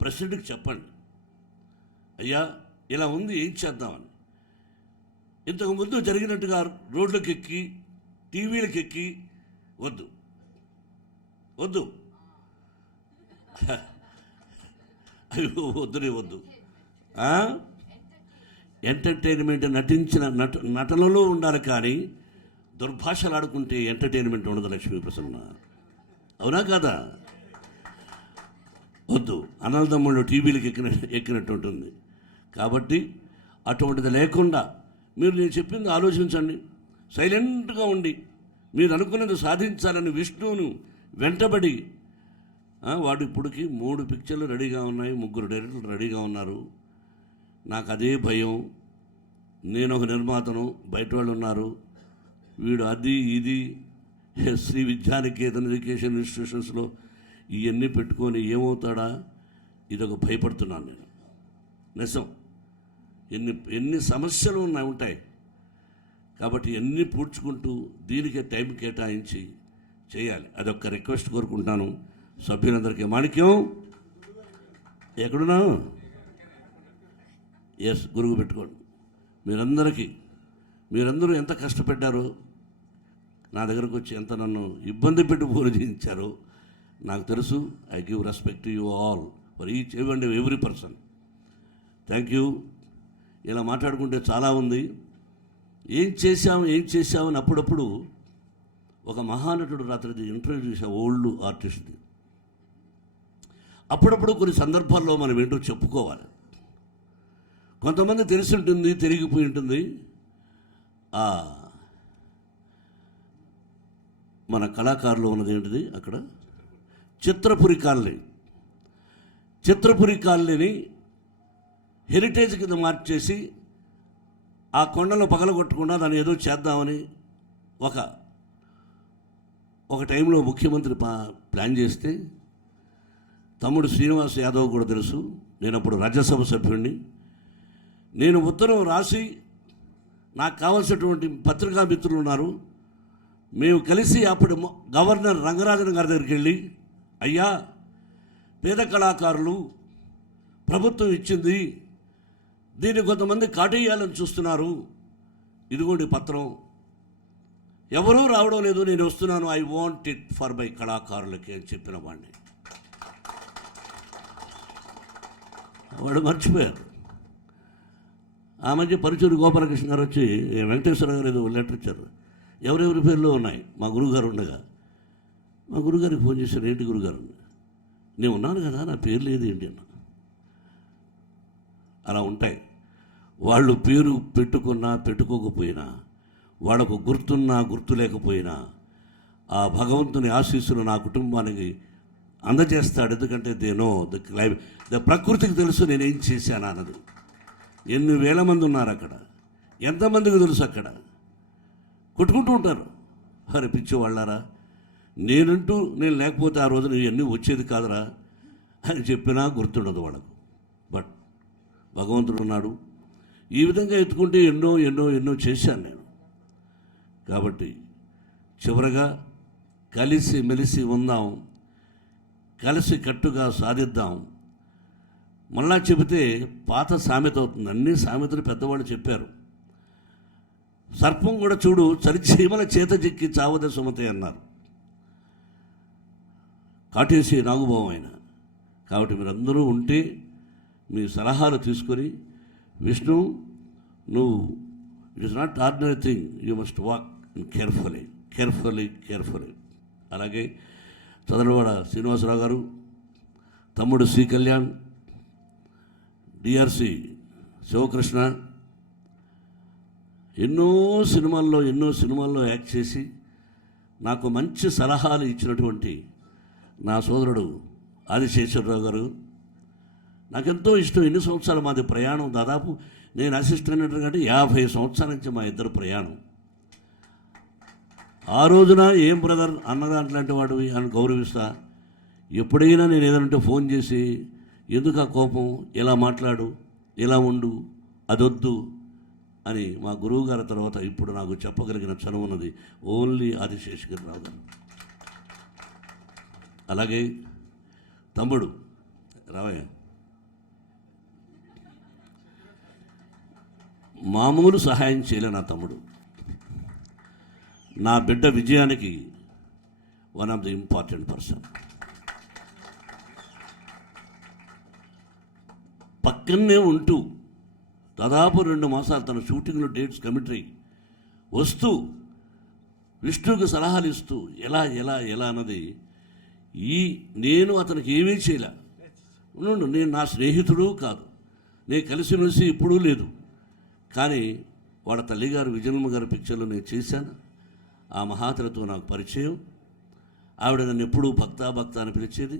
ప్రెసిడెంట్కి చెప్పండి, అయ్యా ఇలా ఉంది, ఏం చేద్దామని. ఇంతకుముందు జరిగినట్టుగా రోడ్లకు ఎక్కి టీవీలకు ఎక్కి వద్దు. అయ్యో వద్దు. ఎంటర్టైన్మెంట్ నటించిన నటనలో ఉండాలి, కానీ దుర్భాషలు ఆడుకుంటే ఎంటర్టైన్మెంట్ ఉండదు లక్ష్మీప్రసన్న. అవునా కాదా? వద్దు. అన్నదమ్ముళ్ళు టీవీలకు ఎక్కినట్టు ఉంటుంది. కాబట్టి అటువంటిది లేకుండా మీరు నేను చెప్పింది ఆలోచించండి. సైలెంట్గా ఉండి మీరు అనుకున్నది సాధించాలని విష్ణువును వెంటబడి, వాడు ఇప్పటికి 3 పిక్చర్లు రెడీగా ఉన్నాయి, 3 డైరెక్టర్లు రెడీగా ఉన్నారు. నాకు అదే భయం. నేను ఒక నిర్మాతను, బయట వాళ్ళు ఉన్నారు. వీడు అది ఇది శ్రీ విద్యానికేతన్ ఎడ్యుకేషన్ ఇన్స్టిట్యూషన్స్లో ఇవన్నీ పెట్టుకొని ఏమవుతాడా, ఇదొక భయపడుతున్నాను నేను. నిజం. ఎన్ని సమస్యలు ఉంటాయి. కాబట్టి ఎన్ని పూడ్చుకుంటూ దీనికే టైం కేటాయించి చేయాలి. అదొక రిక్వెస్ట్ కోరుకుంటున్నాను సభ్యులందరికీ. మాణిక్యం ఎక్కడున్నా? ఎస్, గురువు పెట్టుకోండి. మీరందరూ ఎంత కష్టపడ్డారో, నా దగ్గరకు వచ్చి ఎంత నన్ను ఇబ్బంది పెట్టి పూర్తి చేయించారో నాకు తెలుసు. I give respect to you all, for each and every person. Thank you. ఇలా మాట్లాడుకుంటే చాలా ఉంది. ఏం చేశామని అప్పుడప్పుడు ఒక మహానటుడు రాత్రి ఇంటర్వ్యూ చేసే ఓల్డ్ ఆర్టిస్ట్ది. అప్పుడప్పుడు కొన్ని సందర్భాల్లో మనం ఏంటో చెప్పుకోవాలి. కొంతమంది తెలిసి ఉంటుంది, తిరిగిపోయి ఉంటుంది. మన కళాకారులు ఉన్నది ఏంటిది అక్కడ, చిత్రపురి కాలనీని హెరిటేజ్ కింద మార్చేసి ఆ కొండలో పగలగొట్టకుండా దాన్ని ఏదో చేద్దామని ఒక టైంలో ముఖ్యమంత్రి ప్లాన్ చేస్తే, తమ్ముడు శ్రీనివాస్ యాదవ్ కూడా తెలుసు, నేను అప్పుడు రాజ్యసభ సభ్యుడిని. నేను ఉత్తరం రాసి, నాకు కావాల్సినటువంటి పత్రికా మిత్రులు ఉన్నారు, మేము కలిసి అప్పుడు గవర్నర్ రంగరాజన్ గారి దగ్గరికి వెళ్ళి, అయ్యా పేద కళాకారులు ప్రభుత్వం ఇచ్చింది, దీన్ని కొంతమంది కాటేయాలని చూస్తున్నారు, ఇదిగోండి పత్రం, ఎవరూ రావడం లేదు, నేను వస్తున్నాను, I want it for my కళాకారులకి అని చెప్పిన వాడిని. వాడు మర్చిపోయారు. ఆ మధ్య పరుచూరి గోపాలకృష్ణ గారు వచ్చి వెంకటేశ్వర గారు ఏదో లెటర్ ఇచ్చారు, ఎవరెవరి పేర్లో ఉన్నాయి, మా గురువుగారు ఉండగా. మా గురుగారికి ఫోన్ చేశారు, ఏంటి గురుగారు, నేను ఉన్నాను కదా, నా పేరు లేదు ఏంటి అన్న. అలా ఉంటాయి. వాళ్ళు పేరు పెట్టుకున్నా పెట్టుకోకపోయినా, వాళ్ళకు గుర్తున్నా గుర్తు లేకపోయినా, ఆ భగవంతుని ఆశీస్సులు నా కుటుంబానికి అందజేస్తాడు. ఎందుకంటే దేనో ద ప్రకృతికి తెలుసు నేనేం చేశాను అన్నది. ఎన్ని వేల మంది ఉన్నారు అక్కడ, ఎంతమందికి తెలుసు అక్కడ, కొట్టుకుంటూ ఉంటారు. అరే పిచ్చి వాళ్ళారా, నేను లేకపోతే ఆ రోజున ఇవన్నీ వచ్చేది కాదురా అని చెప్పినా గుర్తుండదు వాళ్ళకు. బట్ భగవంతుడు ఉన్నాడు. ఈ విధంగా ఎత్తుకుంటే ఎన్నో ఎన్నో ఎన్నో చేశాను నేను. కాబట్టి చివరగా కలిసి మెలిసి ఉందాం, కలిసి కట్టుగా సాధిద్దాం. మళ్ళా చెబితే పాత సామెత అవుతుంది. అన్ని సామెతలు పెద్దవాళ్ళు చెప్పారు. సర్పం కూడా చూడు చలిచీమల చేత చిక్కి చావద సుమతే అన్నారు కాటేసి నాగుభావం ఆయన. కాబట్టి మీరందరూ ఉంటే మీ సలహాలు తీసుకొని, విష్ణు నువ్వు it is not ordinary thing, you must walk carefully carefully carefully. అలాగే చదలవాడ శ్రీనివాసరావు గారు, తమ్ముడు సి కళ్యాణ్, డిఆర్సి శివకృష్ణ ఎన్నో సినిమాల్లో యాక్ట్ చేసి నాకు మంచి సలహాలు ఇచ్చినటువంటి నా సోదరుడు ఆదిశేషవరావు గారు. నాకెంతో ఇష్టం. ఎన్ని సంవత్సరాలు మాది ప్రయాణం, దాదాపు నేను అసిస్టెంట్ కంటే 50 సంవత్సరాల నుంచి మా ఇద్దరు ప్రయాణం. ఆ రోజున ఏం బ్రదర్ అన్నదాంట్లాంటి వాడు అని గౌరవిస్తా. ఎప్పుడైనా నేను ఏదంటే ఫోన్ చేసి, ఎందుకు ఆ కోపం, ఎలా మాట్లాడు, ఎలా ఉండు, అదొద్దు అని మా గురువు గారి తర్వాత ఇప్పుడు నాకు చెప్పగలిగిన చనువు ఉన్నది ఓన్లీ ఆదిశేషగిరిరావు గారు. అలాగే తమ్ముడు రావయ్య, మామూలు సహాయం చేయలే నా తమ్ముడు. నా బిడ్డ విజయానికి one of the important person. పక్కనే ఉంటూ దాదాపు 2 మాసాలు తన షూటింగ్లో డేట్స్ కమిటరీ వస్తూ విష్ణువుకి సలహాలు ఇస్తూ ఎలా ఎలా ఎలా అన్నది. నేను అతనికి ఏమీ చేయలే. నేను నా స్నేహితుడు కాదు, నేను కలిసిమెలిసి ఎప్పుడూ లేదు. కానీ వాళ్ళ తల్లిగారు విజయమ్మ గారి పిక్చర్లో నేను చేశాను. ఆ మహాతలతో నాకు పరిచయం. ఆవిడ నన్ను ఎప్పుడూ భక్త అని పిలిచేది.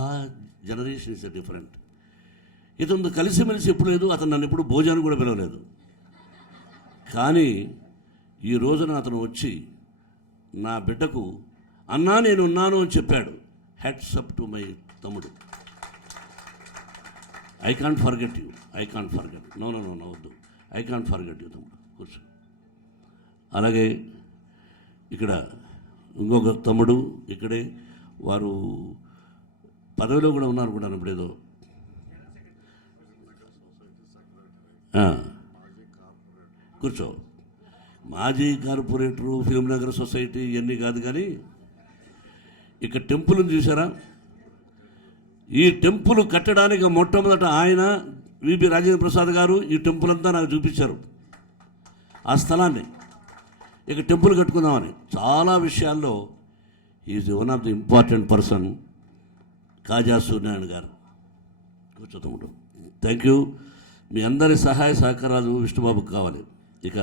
ఆ జనరేషన్ ఇస్ డిఫరెంట్. ఇతను కలిసిమెలిసి ఎప్పుడు లేదు. అతను నన్ను ఎప్పుడు భోజనం కూడా పిలవలేదు. కానీ ఈ రోజున అతను వచ్చి నా బిడ్డకు అన్నా నేను ఉన్నాను అని చెప్పాడు. హ్యాట్స్ అప్ టు మై తమ్ముడు. I can't forget you, I can't forget. No వద్దు, ఐ కాంట్ ఫర్గెట్ యూ తమ్ముడు, కూర్చో. అలాగే ఇక్కడ ఇంకొక తమ్ముడు ఇక్కడే, వారు పదవిలో కూడా ఉన్నారు కూడా ఇప్పుడు ఏదో కూర్చో. మాజీ కార్పొరేటరు, ఫిల్మ్ నగర్ సొసైటీ ఇవన్నీ కాదు. కానీ ఇక్కడ టెంపుల్ని చూసారా? ఈ టెంపుల్ కట్టడానికి మొట్టమొదట ఆయన విబి రాజేంద్ర ప్రసాద్ గారు ఈ టెంపుల్ అంతా నాకు చూపించారు. ఆ స్థలాన్ని ఇక టెంపుల్ కట్టుకుందామని చాలా విషయాల్లో is one of the important person Kaja Suryanarayana garu. కూర్చోతమ్ముడు. Thank you. మీ అందరి సహాయ సహకారాలు విష్ణుబాబుకు కావాలి. ఇక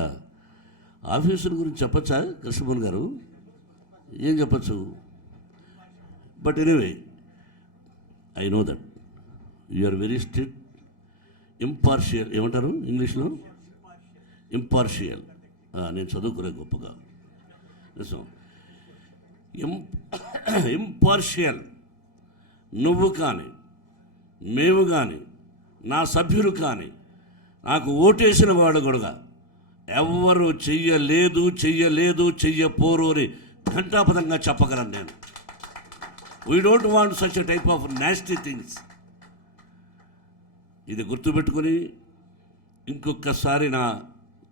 ఆఫీసుల గురించి చెప్పచ్చా కృష్ణమోహన్ గారు? ఏం చెప్పచ్చు? But anyway I know that you are very strict, impartial. ఏమంటారు ఇంగ్లీష్లో? ఇంపార్షియల్. నేను చదువుకునే గొప్పగా నిజం. ఇంపార్షియల్. నువ్వు కానీ, మేము కానీ, నా సభ్యులు కానీ, నాకు ఓటేసిన వాడు కూడా ఎవరు చెయ్యలేదు చెయ్యపోరు అని ఘంటాపదంగా చెప్పగలను నేను. We don't want such a type of nasty things. ఇది గుర్తుపెట్టుకొని ఇంకొకసారి నా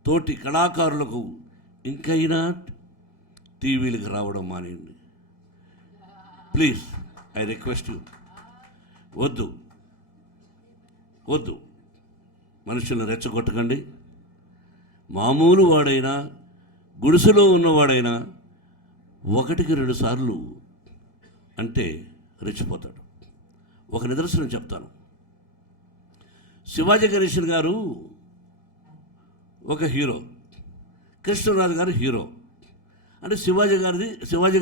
తోటి కళాకారులకు ఇంకైనా టీవీలకు రావడం మానేయండి ప్లీజ్. I request you. వద్దు వద్దు, మనుషులను రెచ్చగొట్టకండి. మామూలు వాడైనా గుడిసెలో ఉన్నవాడైనా 1-2 సార్లు అంటే రెచ్చిపోతాడు. ఒక నిదర్శనం చెప్తాను. శివాజీ గణేశన్ గారు ఒక హీరో, కృష్ణరాజు గారు హీరో. అంటే శివాజీ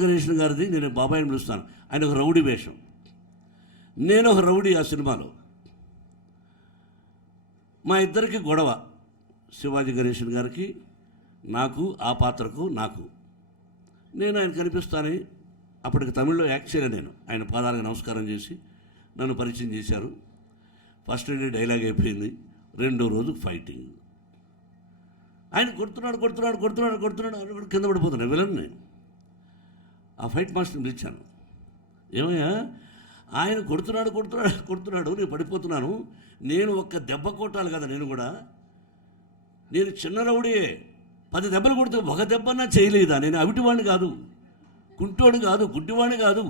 గణేశన్ గారిది నేను బాబాయిని పిలుస్తాను. ఆయన ఒక రౌడీ వేషం, నేను ఒక రౌడీ ఆ సినిమాలో. మా ఇద్దరికి గొడవ, శివాజీ గణేశన్ గారికి నాకు, ఆ పాత్రకు నాకు. నేను ఆయన కనిపిస్తానని అప్పటికి తమిళ్లో యాక్ట్ చేయలే. నేను ఆయన పాదాలకు నమస్కారం చేసి నన్ను పరిచయం చేశారు. ఫస్ట్ డే డైలాగ్ అయిపోయింది, 2వ రోజు ఫైటింగ్. ఆయన కొడుతున్నాడు కింద పడిపోతున్నాడు విలన్. నేను ఆ ఫైట్ మాస్టర్ని పిలిచాను. ఏమయ్యా, ఆయన కొడుతున్నాడు నేను పడిపోతున్నాను, నేను ఒక్క దెబ్బ కొట్టాలి కదా. నేను చిన్న రౌడీయే, 10 దెబ్బలు కొడితే ఒక దెబ్బన్నా చేయలేదా? నేను అవిటివాడిని కాదు, కుంటోడు కాదు, గుడ్డివాడిని కాదు,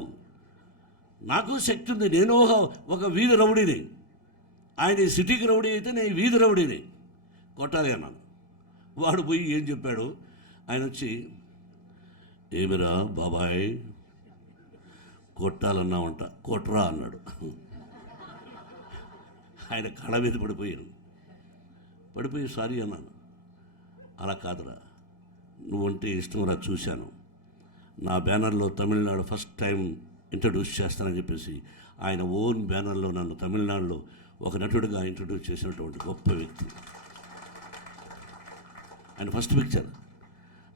నాకు శక్తి ఉంది. నేను ఒక వీధి రౌడీని. ఆయన సిటీకి రౌడీ అయితే నేను వీధి రౌడీని, కొట్టాలి అన్నాను. వాడు పోయి ఏం చెప్పాడు, ఆయన వచ్చి, ఏమిరా బాబాయ్ కొట్టాలన్నావంట, కొట్రా అన్నాడు. ఆయన కళ మీద పడిపోయి సారీ అన్నాను. అలా కాదురా, నువ్వంటే ఇష్టంరా, చూశాను. నా బ్యానర్లో తమిళనాడు ఫస్ట్ టైం ఇంట్రడ్యూస్ చేస్తానని చెప్పేసి ఆయన ఓన్ బ్యానర్లో నన్ను తమిళనాడులో ఒక నటుడిగా ఇంట్రడ్యూస్ చేసినటువంటి గొప్ప వ్యక్తి. ఆయన ఫస్ట్ పిక్చర్,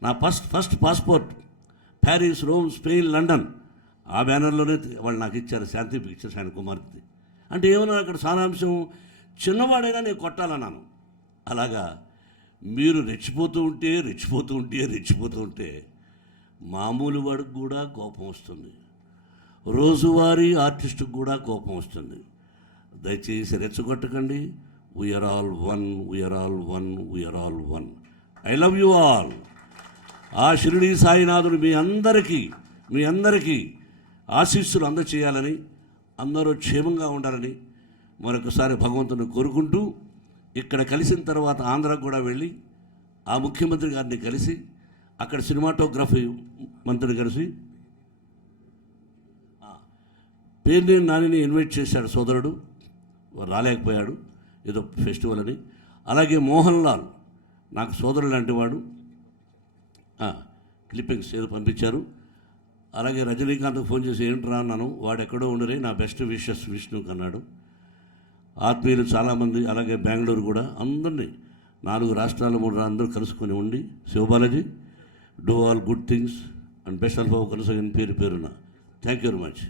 నా first passport Paris, Rome, Spain, London, ఆ బ్యానర్లోనే వాళ్ళు నాకు ఇచ్చారు. శాంతి పిక్చర్స్ ఆయన కుమార్తె. అంటే ఏమన్నా అక్కడ సారాంశం, చిన్నవాడైనా నేను కొట్టాలన్నాను. అలాగా మీరు రెచ్చిపోతూ ఉంటే మామూలు వాడికి కూడా కోపం వస్తుంది, రోజువారీ ఆర్టిస్టుకు కూడా కోపం వస్తుంది. దయచేసి రెచ్చగొట్టకండి. We are all one. I love you all. ఆ షిరిడీ సాయినాథుడు మీ అందరికీ ఆశీస్సులు అందచేయాలని, అందరూ క్షేమంగా ఉండాలని మరొకసారి భగవంతుని కోరుకుంటూ, ఇక్కడ కలిసిన తర్వాత ఆంధ్రాకు కూడా వెళ్ళి ఆ ముఖ్యమంత్రి గారిని కలిసి, అక్కడ సినిమాటోగ్రఫీ మంత్రిని కలిసి, పేర్నేని నానిని ఇన్వైట్ చేశాడు సోదరుడు, రాలేకపోయాడు ఏదో ఫెస్టివల్ అని. అలాగే మోహన్ లాల్ నాకు సోదరుడు లాంటి వాడు, క్లిప్పింగ్స్ ఏదో పంపించారు. అలాగే రజనీకాంత్కి ఫోన్ చేసి ఏంట్రా అన్నాను, వాడు ఎక్కడో ఉండరే, నా బెస్ట్ విషెస్ విష్ణుకి అన్నాడు. ఆత్మీయులు చాలామంది, అలాగే బెంగళూరు కూడా, అందరినీ 4 రాష్ట్రాలు 3 అందరూ కలుసుకొని ఉండి, Sivabalaji do all good things and best of కొనసాగిన పేరున థ్యాంక్ యూ వెరీ మచ్.